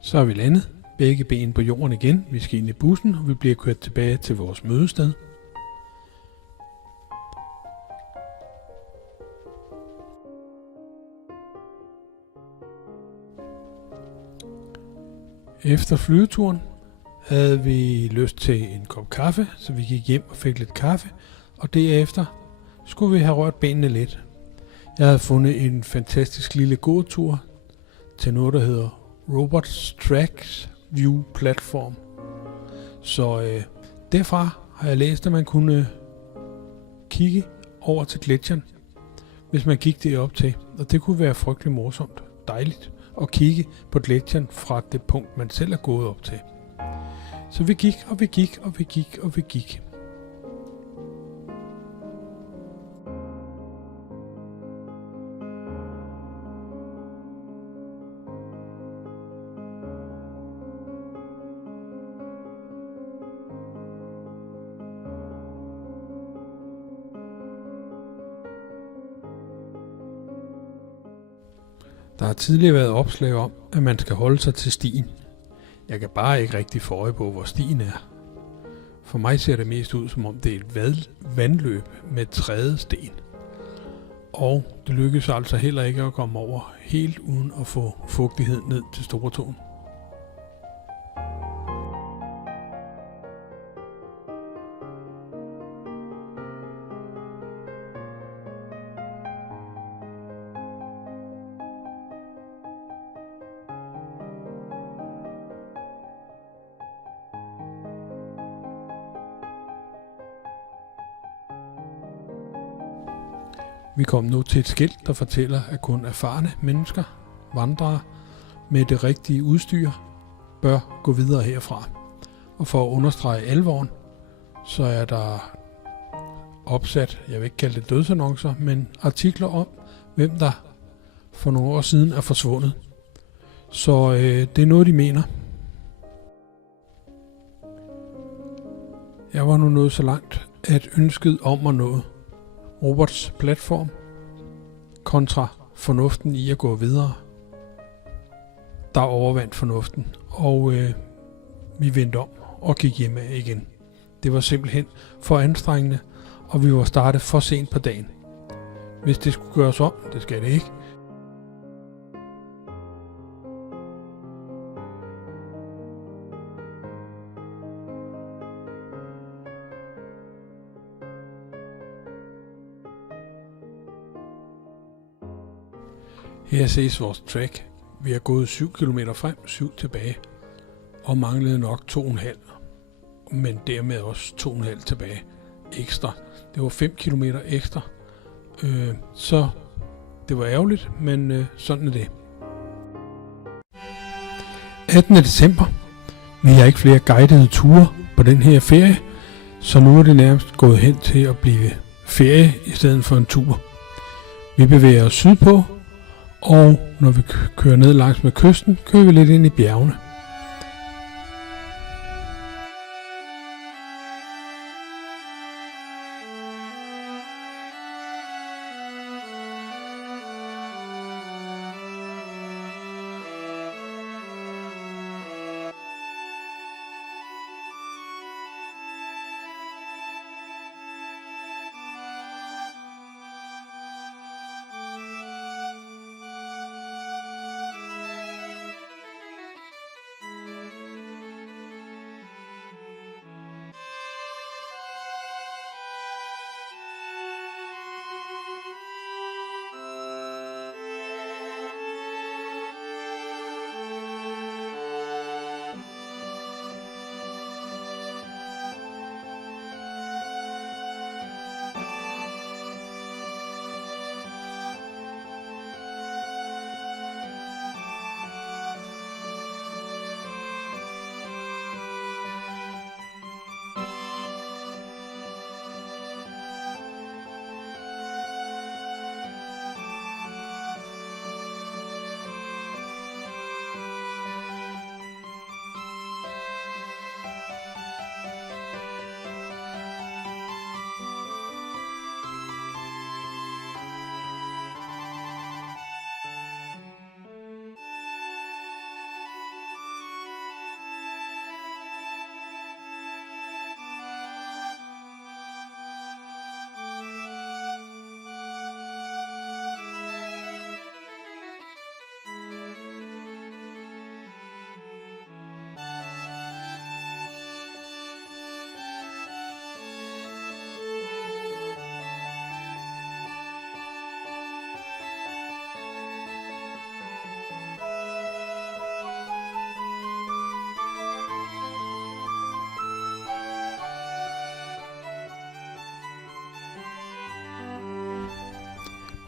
Så er vi landet. Begge ben på jorden igen. Vi skal ind i bussen, og vi bliver kørt tilbage til vores mødested. Efter flyveturen havde vi lyst til en kop kaffe, så vi gik hjem og fik lidt kaffe, og derefter skulle vi have rørt benene lidt. Jeg havde fundet en fantastisk lille gåtur til noget, der hedder Robots Tracks View Platform. Så derfra har jeg læst, at man kunne kigge over til gletsjeren, hvis man gik derop til. Og det kunne være frygtelig morsomt, dejligt at kigge på gletsjeren fra det punkt, man selv er gået op til. Så vi gik, og vi gik, og vi gik, og vi gik. Der har tidligere været opslag om, at man skal holde sig til stien. Jeg kan bare ikke rigtig få øje på, hvor stien er. For mig ser det mest ud, som om det er et vandløb med trædesten. Og det lykkedes altså heller ikke at komme over helt uden at få fugtighed ned til Storetåen. Vi kom nu til et skilt, der fortæller, at kun erfarne mennesker, vandrere med det rigtige udstyr, bør gå videre herfra. Og for at understrege alvoren, så er der opsat, jeg vil ikke kalde det dødsannoncer, men artikler om, hvem der for nogle år siden er forsvundet. Så det er noget, de mener. Jeg var nu nået så langt, at ønsket om at nå Robots platform kontra fornuften i at gå videre, der overvandt fornuften, og vi vendte om og gik hjem igen. Det var simpelthen for anstrengende, og vi var startet for sent på dagen. Hvis det skulle gøres om, det skal det ikke. Her ses vores track. Vi har gået 7 km frem, 7 tilbage, og manglede nok 2,5, men dermed også 2,5 tilbage ekstra. Det var 5 km ekstra, så det var ærgerligt, men sådan er det. 18. december. Vi har ikke flere guidede ture på den her ferie, så nu er det nærmest gået hen til at blive ferie i stedet for en tur. Vi bevæger os sydpå, og når vi kører ned langs med kysten, kører vi lidt ind i bjergene.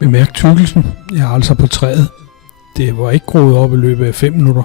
Bemærk tykkelsen. Jeg er altså på træet. Det var ikke groet op i løbet af 5 minutter.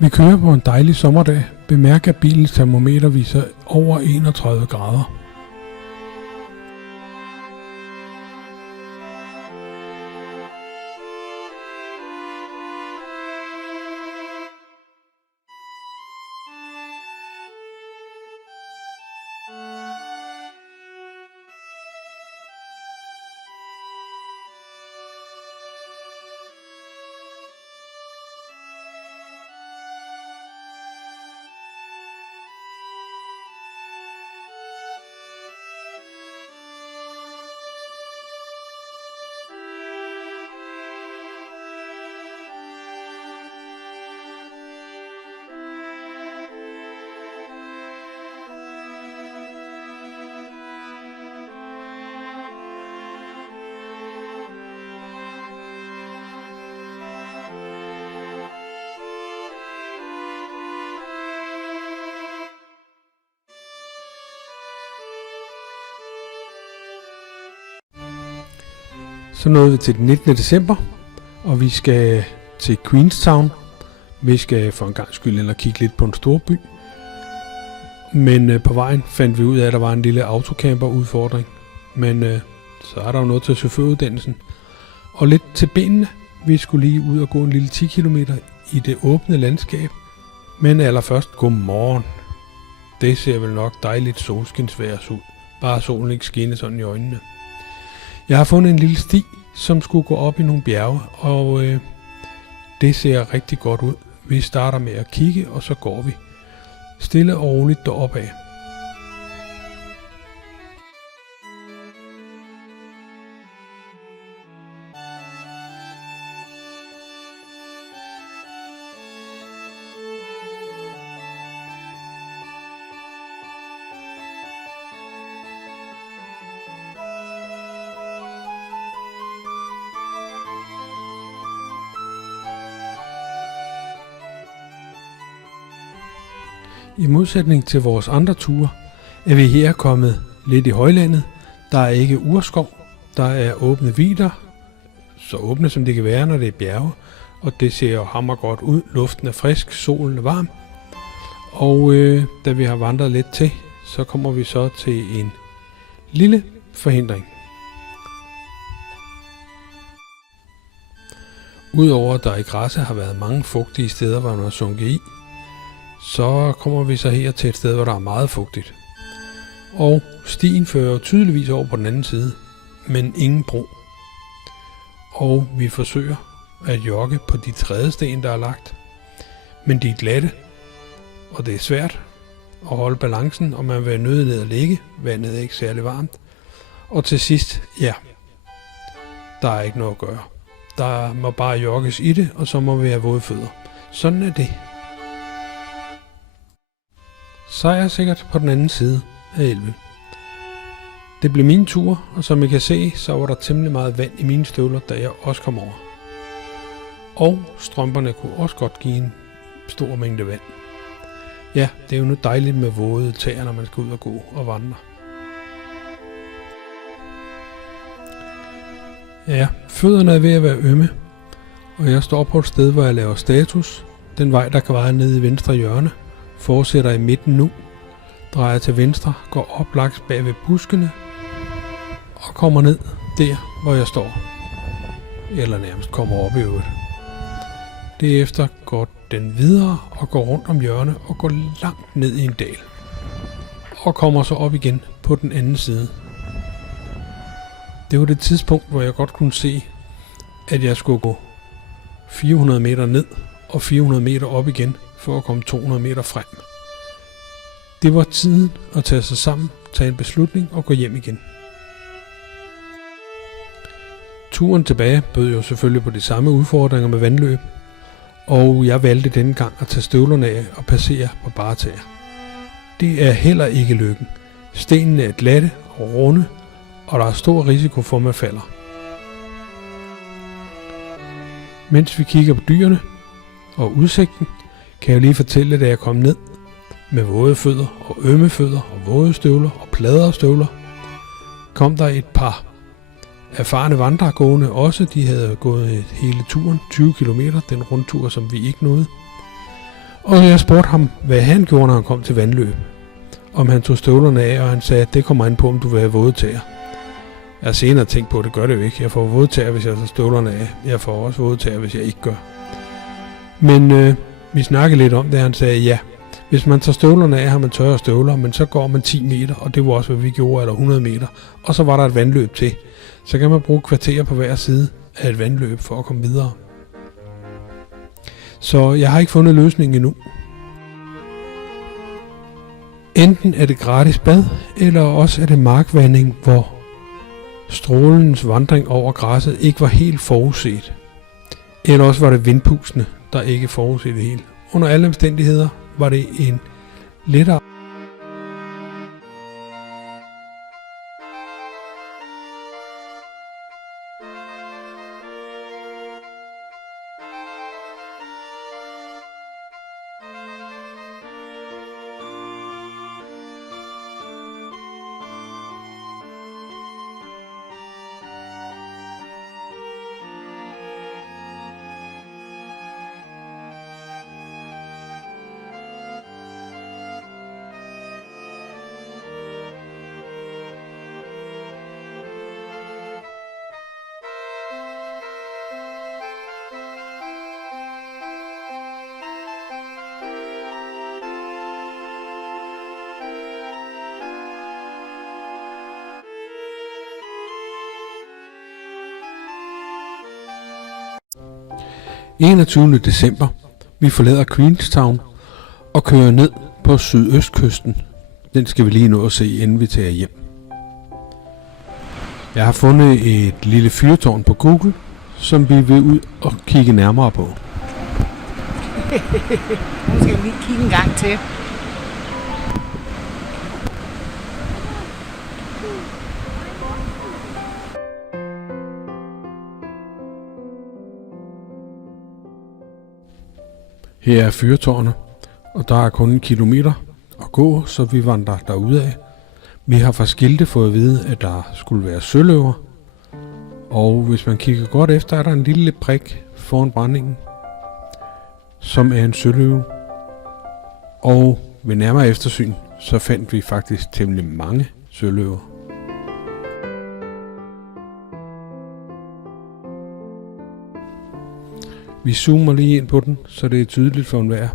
Vi kører på en dejlig sommerdag. Bemærk, at bilens termometer viser over 31 grader. Så nåede vi til den 19. december, og vi skal til Queenstown. Vi skal for en gang skyld ind og kigge lidt på en stor by. Men på vejen fandt vi ud af, at der var en lille autocamper-udfordring. Men så er der jo noget til chaufføruddannelsen. Og lidt til benene. Vi skulle lige ud og gå en lille 10 km i det åbne landskab. Men allerførst, godmorgen. Det ser vel nok dejligt solskinsvejrs ud. Bare solen ikke skinner sådan i øjnene. Jeg har fundet en lille sti, som skulle gå op i nogle bjerge, og det ser rigtig godt ud. Vi starter med at kigge, og så går vi stille og roligt deroppe af. I modsætning til vores andre ture, er vi her kommet lidt i højlandet. Der er ikke urskov, der er åbne vidder, så åbne som det kan være, når det er bjerge. Og det ser jo hammergodt ud. Luften er frisk, solen er varm. Og da vi har vandret lidt til, så kommer vi så til en lille forhindring. Udover at der i græsset har været mange fugtige steder, hvor man har sunket i, så kommer vi så her til et sted, hvor der er meget fugtigt. Og stien fører tydeligvis over på den anden side, men ingen bro. Og vi forsøger at jogge på de trædesten, der er lagt. Men de er glatte, og det er svært at holde balancen, og man vil nødt ned at ligge. Vandet er ikke særlig varmt. Og til sidst, ja, der er ikke noget at gøre. Der må bare jogges i det, og så må vi have våde fødder. Sådan er det. Så er jeg sikkert på den anden side af elven. Det blev min tur, og som I kan se, så var der temmelig meget vand i mine støvler, da jeg også kom over. Og strømperne kunne også godt give en stor mængde vand. Ja, det er jo nu dejligt med våde tæer, når man skal ud og gå og vandre. Ja, fødderne er ved at være ømme, og jeg står på et sted, hvor jeg laver status. Den vej, der kan være nede i venstre hjørne, fortsætter i midten nu, drejer til venstre, går op langs bag ved buskene og kommer ned der, hvor jeg står. Eller nærmest kommer op i øvrigt. Derefter går den videre og går rundt om hjørnet og går langt ned i en dal. Og kommer så op igen på den anden side. Det var det tidspunkt, hvor jeg godt kunne se, at jeg skulle gå 400 meter ned og 400 meter op igen, for at komme 200 meter frem. Det var tiden at tage sig sammen, tage en beslutning og gå hjem igen. Turen tilbage bød jo selvfølgelig på de samme udfordringer med vandløb, og jeg valgte denne gang at tage støvlerne af og passere på bare tæer. Det er heller ikke lykken. Stenene er glatte og runde, og der er stor risiko for, at man falder. Mens vi kigger på dyrene og udsigten, kan jeg lige fortælle, at da jeg kom ned med våde fødder og ømme fødder og våde støvler og pladerstøvler, kom der et par erfarne vandregående også. De havde gået hele turen, 20 km, den rundtur, som vi ikke nåede. Og jeg spurgte ham, hvad han gjorde, når han kom til vandløb. Om han tog støvlerne af, og han sagde, at det kommer an på, om du vil have våde tæer. Jeg har senere tænkt på, at det gør det jo ikke. Jeg får våde tæer, hvis jeg tager støvlerne af. Jeg får også våde tæer, hvis jeg ikke gør. Men vi snakkede lidt om det, og han sagde, ja, hvis man tager støvlerne af, har man tørre støvler, men så går man 10 meter, og det var også, hvad vi gjorde, eller 100 meter. Og så var der et vandløb til. Så kan man bruge kvarterer på hver side af et vandløb for at komme videre. Så jeg har ikke fundet løsningen endnu. Enten er det gratis bad, eller også er det markvanding, hvor strålens vandring over græsset ikke var helt forudset. Eller også var det vindpustene, der ikke forudsede det hele. Under alle omstændigheder var det en lettere. – 21. december. Vi forlader Queenstown og kører ned på sydøstkysten. Den skal vi lige nå at se, inden vi tager hjem. Jeg har fundet et lille fyrtårn på Google, som vi vil ud og kigge nærmere på. Nu skal vi lige kigge en gang til. Her er fyrtårnet, og der er kun 1 kilometer at gå, så vi vandrer derudad. Vi har fra skilte fået at vide, at der skulle være søløver, og hvis man kigger godt efter, er der en lille prik foran brændingen, som er en søløve. Og ved nærmere eftersyn, så fandt vi faktisk temmelig mange søløver. Vi zoomer lige ind på den, så det er tydeligt for enhver,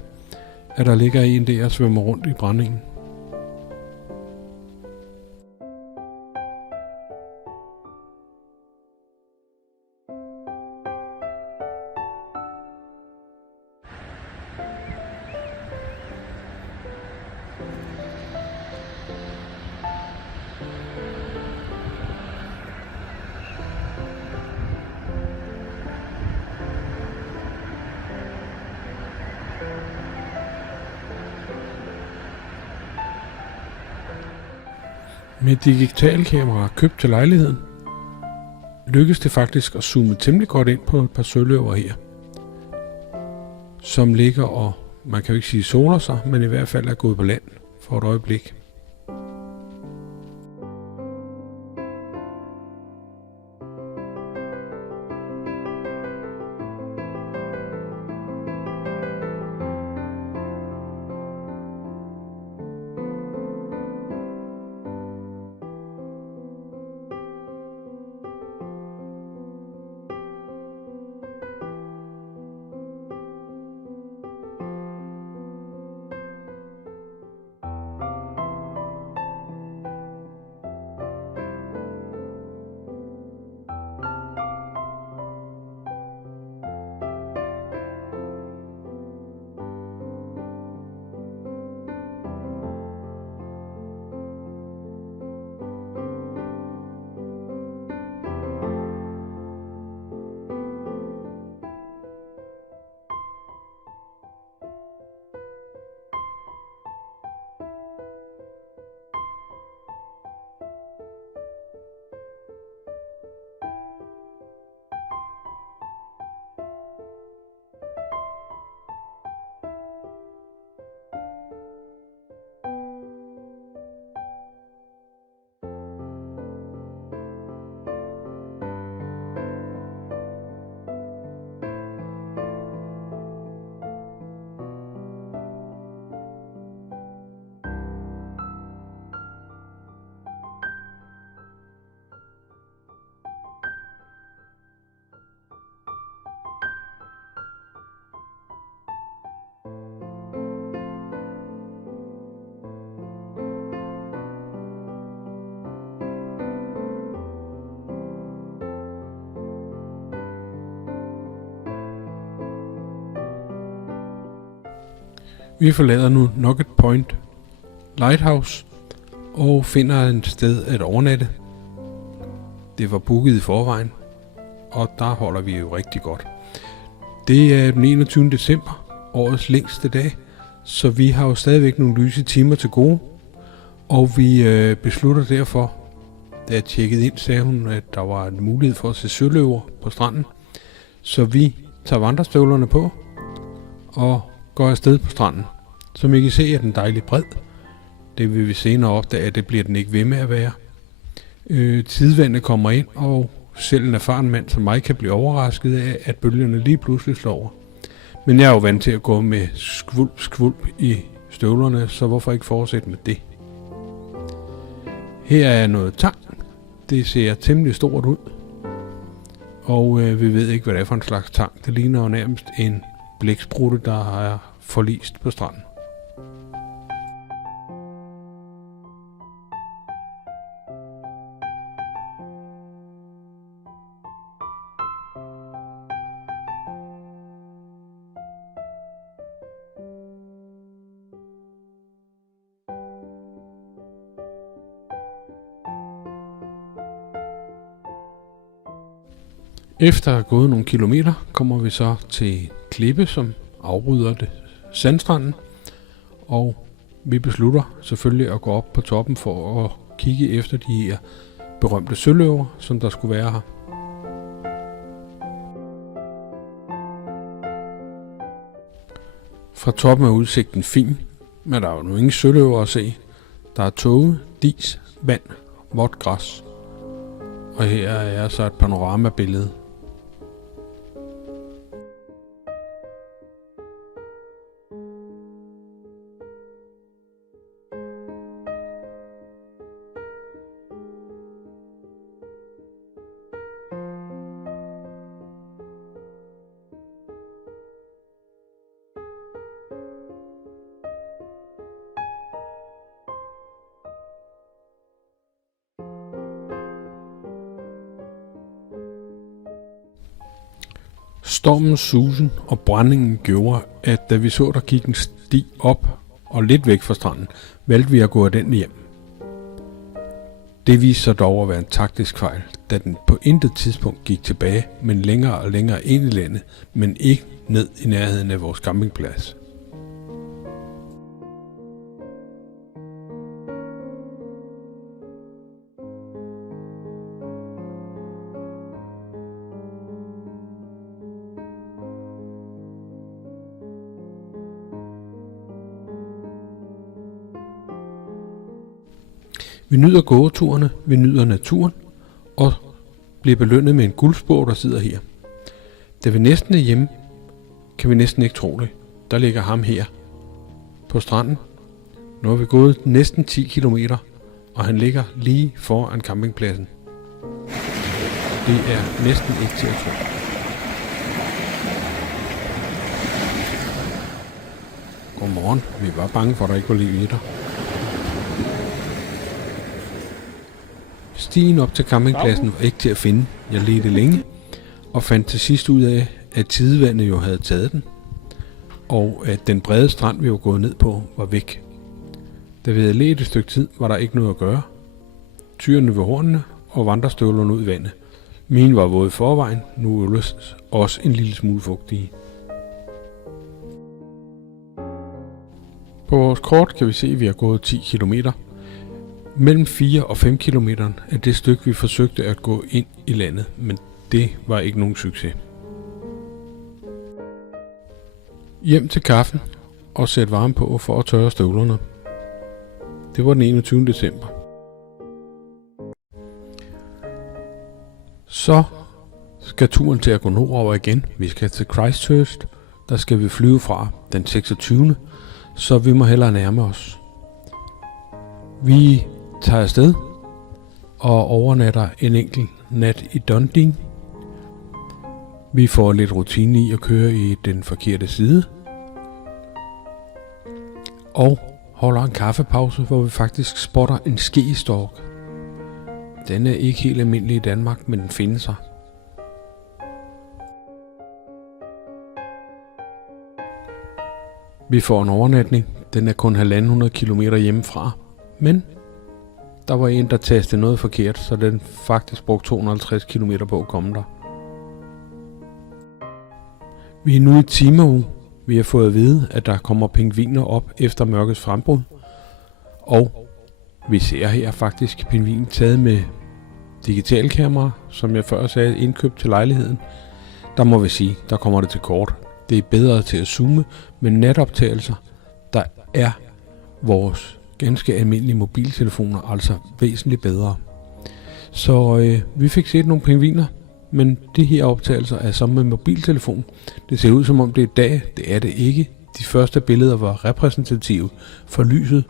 at der ligger en der og svømmer rundt i brændingen. Med digitalkamera købt til lejligheden, lykkedes det faktisk at zoome temmelig godt ind på et par søløver her, som ligger og, man kan jo ikke sige soler sig, men i hvert fald er gået på land for et øjeblik. Vi forlader nu Nugget Point Lighthouse og finder et sted at overnatte. Det var booket i forvejen, og der holder vi jo rigtig godt. Det er den 21. december, årets længste dag, så vi har jo stadigvæk nogle lyse timer til gode. Og vi beslutter derfor, da jeg tjekkede ind, sagde hun, at der var en mulighed for at se søløver på stranden. Så vi tager vandrestøvlerne på og går afsted på stranden. Som I kan se, er den dejligt bred. Det vil vi senere opdage, at det bliver den ikke ved med at være. Tidevandet kommer ind, og selv en erfaren mand som mig kan blive overrasket af, at bølgerne lige pludselig slår over. Men jeg er jo vant til at gå med skvulp i støvlerne, så hvorfor ikke fortsætte med det? Her er noget tang. Det ser temmelig stort ud. Og vi ved ikke, hvad det er for en slags tang. Det ligner jo nærmest en blæksprutte, der er forlist på stranden. Efter at have gået nogle kilometer, kommer vi så til en klippe, som afbryder det sandstranden. Og vi beslutter selvfølgelig at gå op på toppen for at kigge efter de her berømte søløver, som der skulle være her. Fra toppen er udsigten fin, men der er jo nu ingen søløver at se. Der er tåge, dis, vand, vådt græs. Og her er så et panoramabillede. Stormens susen og brændingen gjorde, at da vi så, der gik en sti op og lidt væk fra stranden, valgte vi at gå af den hjem. Det viste sig dog at være en taktisk fejl, da den på intet tidspunkt gik tilbage, men længere og længere ind i landet, men ikke ned i nærheden af vores campingplads. Vi nyder gåturene, vi nyder naturen og bliver belønnet med en guldspur, der sidder her. Da vi næsten er hjemme, kan vi næsten ikke tro det. Der ligger ham her på stranden. Nu har vi gået næsten 10 kilometer, og han ligger lige foran campingpladsen. Det er næsten ikke til at tro. Godmorgen. Vi var bange for, at der ikke var liv i dig. Stien op til campingpladsen var ikke til at finde. Jeg ledte længe og fandt til sidst ud af, at tidevandet jo havde taget den, og at den brede strand, vi var gået ned på, var væk. Da vi havde ledt et stykke tid, var der ikke noget at gøre. Tyrene ved hornene og vandrestøvlerne ud i vandet. Mine var våde i forvejen, nu ølles også en lille smule fugtige. På vores kort kan vi se, at vi har gået 10 kilometer. Mellem 4 og 5 kilometer er det stykke, vi forsøgte at gå ind i landet, men det var ikke nogen succes. Hjem til kaffen og sæt varme på for at tørre støvlerne. Det var den 21. december. Så skal turen til at gå nordover igen. Vi skal til Christchurch. Der skal vi flyve fra den 26. Så vi må hellere nærme os. Vi tager afsted og overnatter en enkelt nat i Dundee. Vi får lidt rutine i at køre i den forkerte side. Og holder en kaffepause, hvor vi faktisk spotter en skestork. Den er ikke helt almindelig i Danmark, men den findes her. Vi får en overnatning. Den er kun 1.500 kilometer hjemmefra. Men der var en, der tastede noget forkert, så den faktisk brugte 250 kilometer på at komme der. Vi er nu i Timau. Vi har fået at vide, at der kommer pingviner op efter mørkets frembrud. Og vi ser her faktisk pingvin taget med digitalkamera, som jeg før sagde, indkøbt til lejligheden. Der må vi sige, der kommer det til kort. Det er bedre til at zoome, men natoptagelser, der er vores ganske almindelige mobiltelefoner altså væsentligt bedre. Så vi fik set nogle pingviner, men de her optagelser er som med mobiltelefon. Det ser ud som om det er dag, det er det ikke. De første billeder var repræsentative for lyset.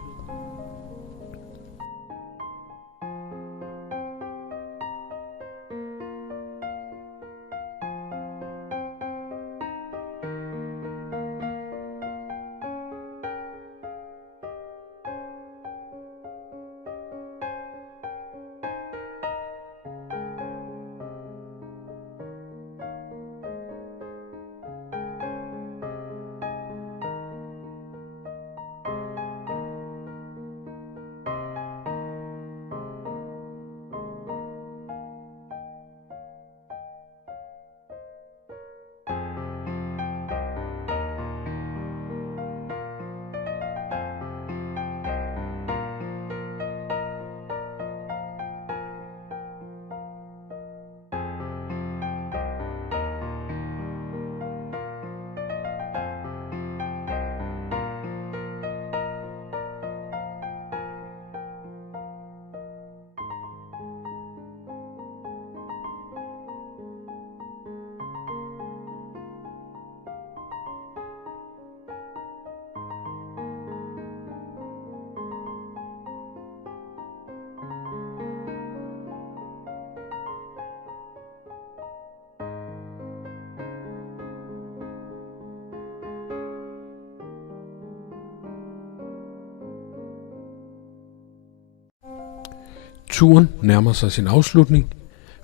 Turen nærmer sig sin afslutning.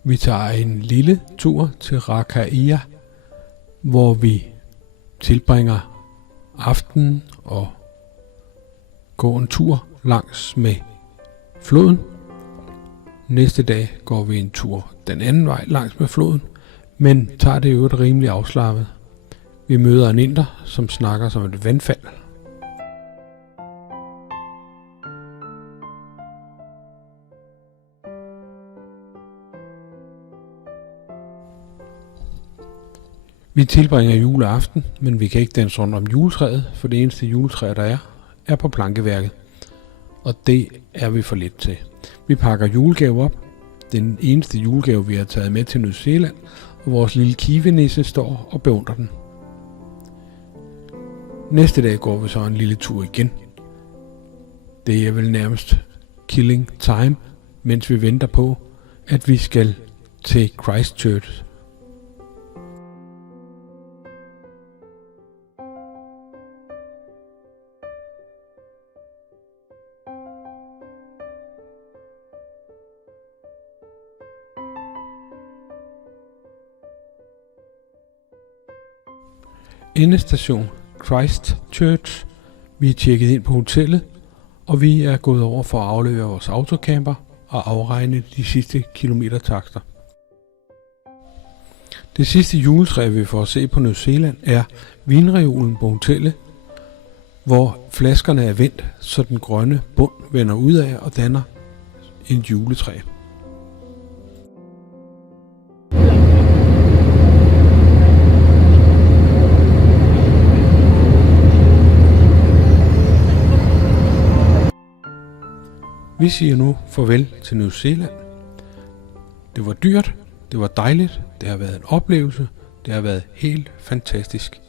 Vi tager en lille tur til Rakaia, hvor vi tilbringer aftenen og går en tur langs med floden. Næste dag går vi en tur den anden vej langs med floden, men tager det jo et rimelig afslappet. Vi møder en inder, som snakker som et vandfald. Vi tilbringer juleaften, men vi kan ikke danse rundt om juletræet, for det eneste juletræ, der er på plankeværket. Og det er vi for lidt til. Vi pakker julegave op. Den eneste julegave, vi har taget med til New Zealand, og vores lille kiwenisse står og beundrer den. Næste dag går vi så en lille tur igen. Det er vel nærmest killing time, mens vi venter på, at vi skal til Christchurch. Endestation Christchurch. Vi er tjekket ind på hotellet, og vi er gået over for at aflevere vores autocamper og afregne de sidste kilometertakster. Det sidste juletræ, vi får at se på New Zealand, er vinreolen på hotellet, hvor flaskerne er vendt, så den grønne bund vender ud af og danner en juletræ. Vi siger nu farvel til New Zealand. Det var dyrt, det var dejligt, det har været en oplevelse, det har været helt fantastisk.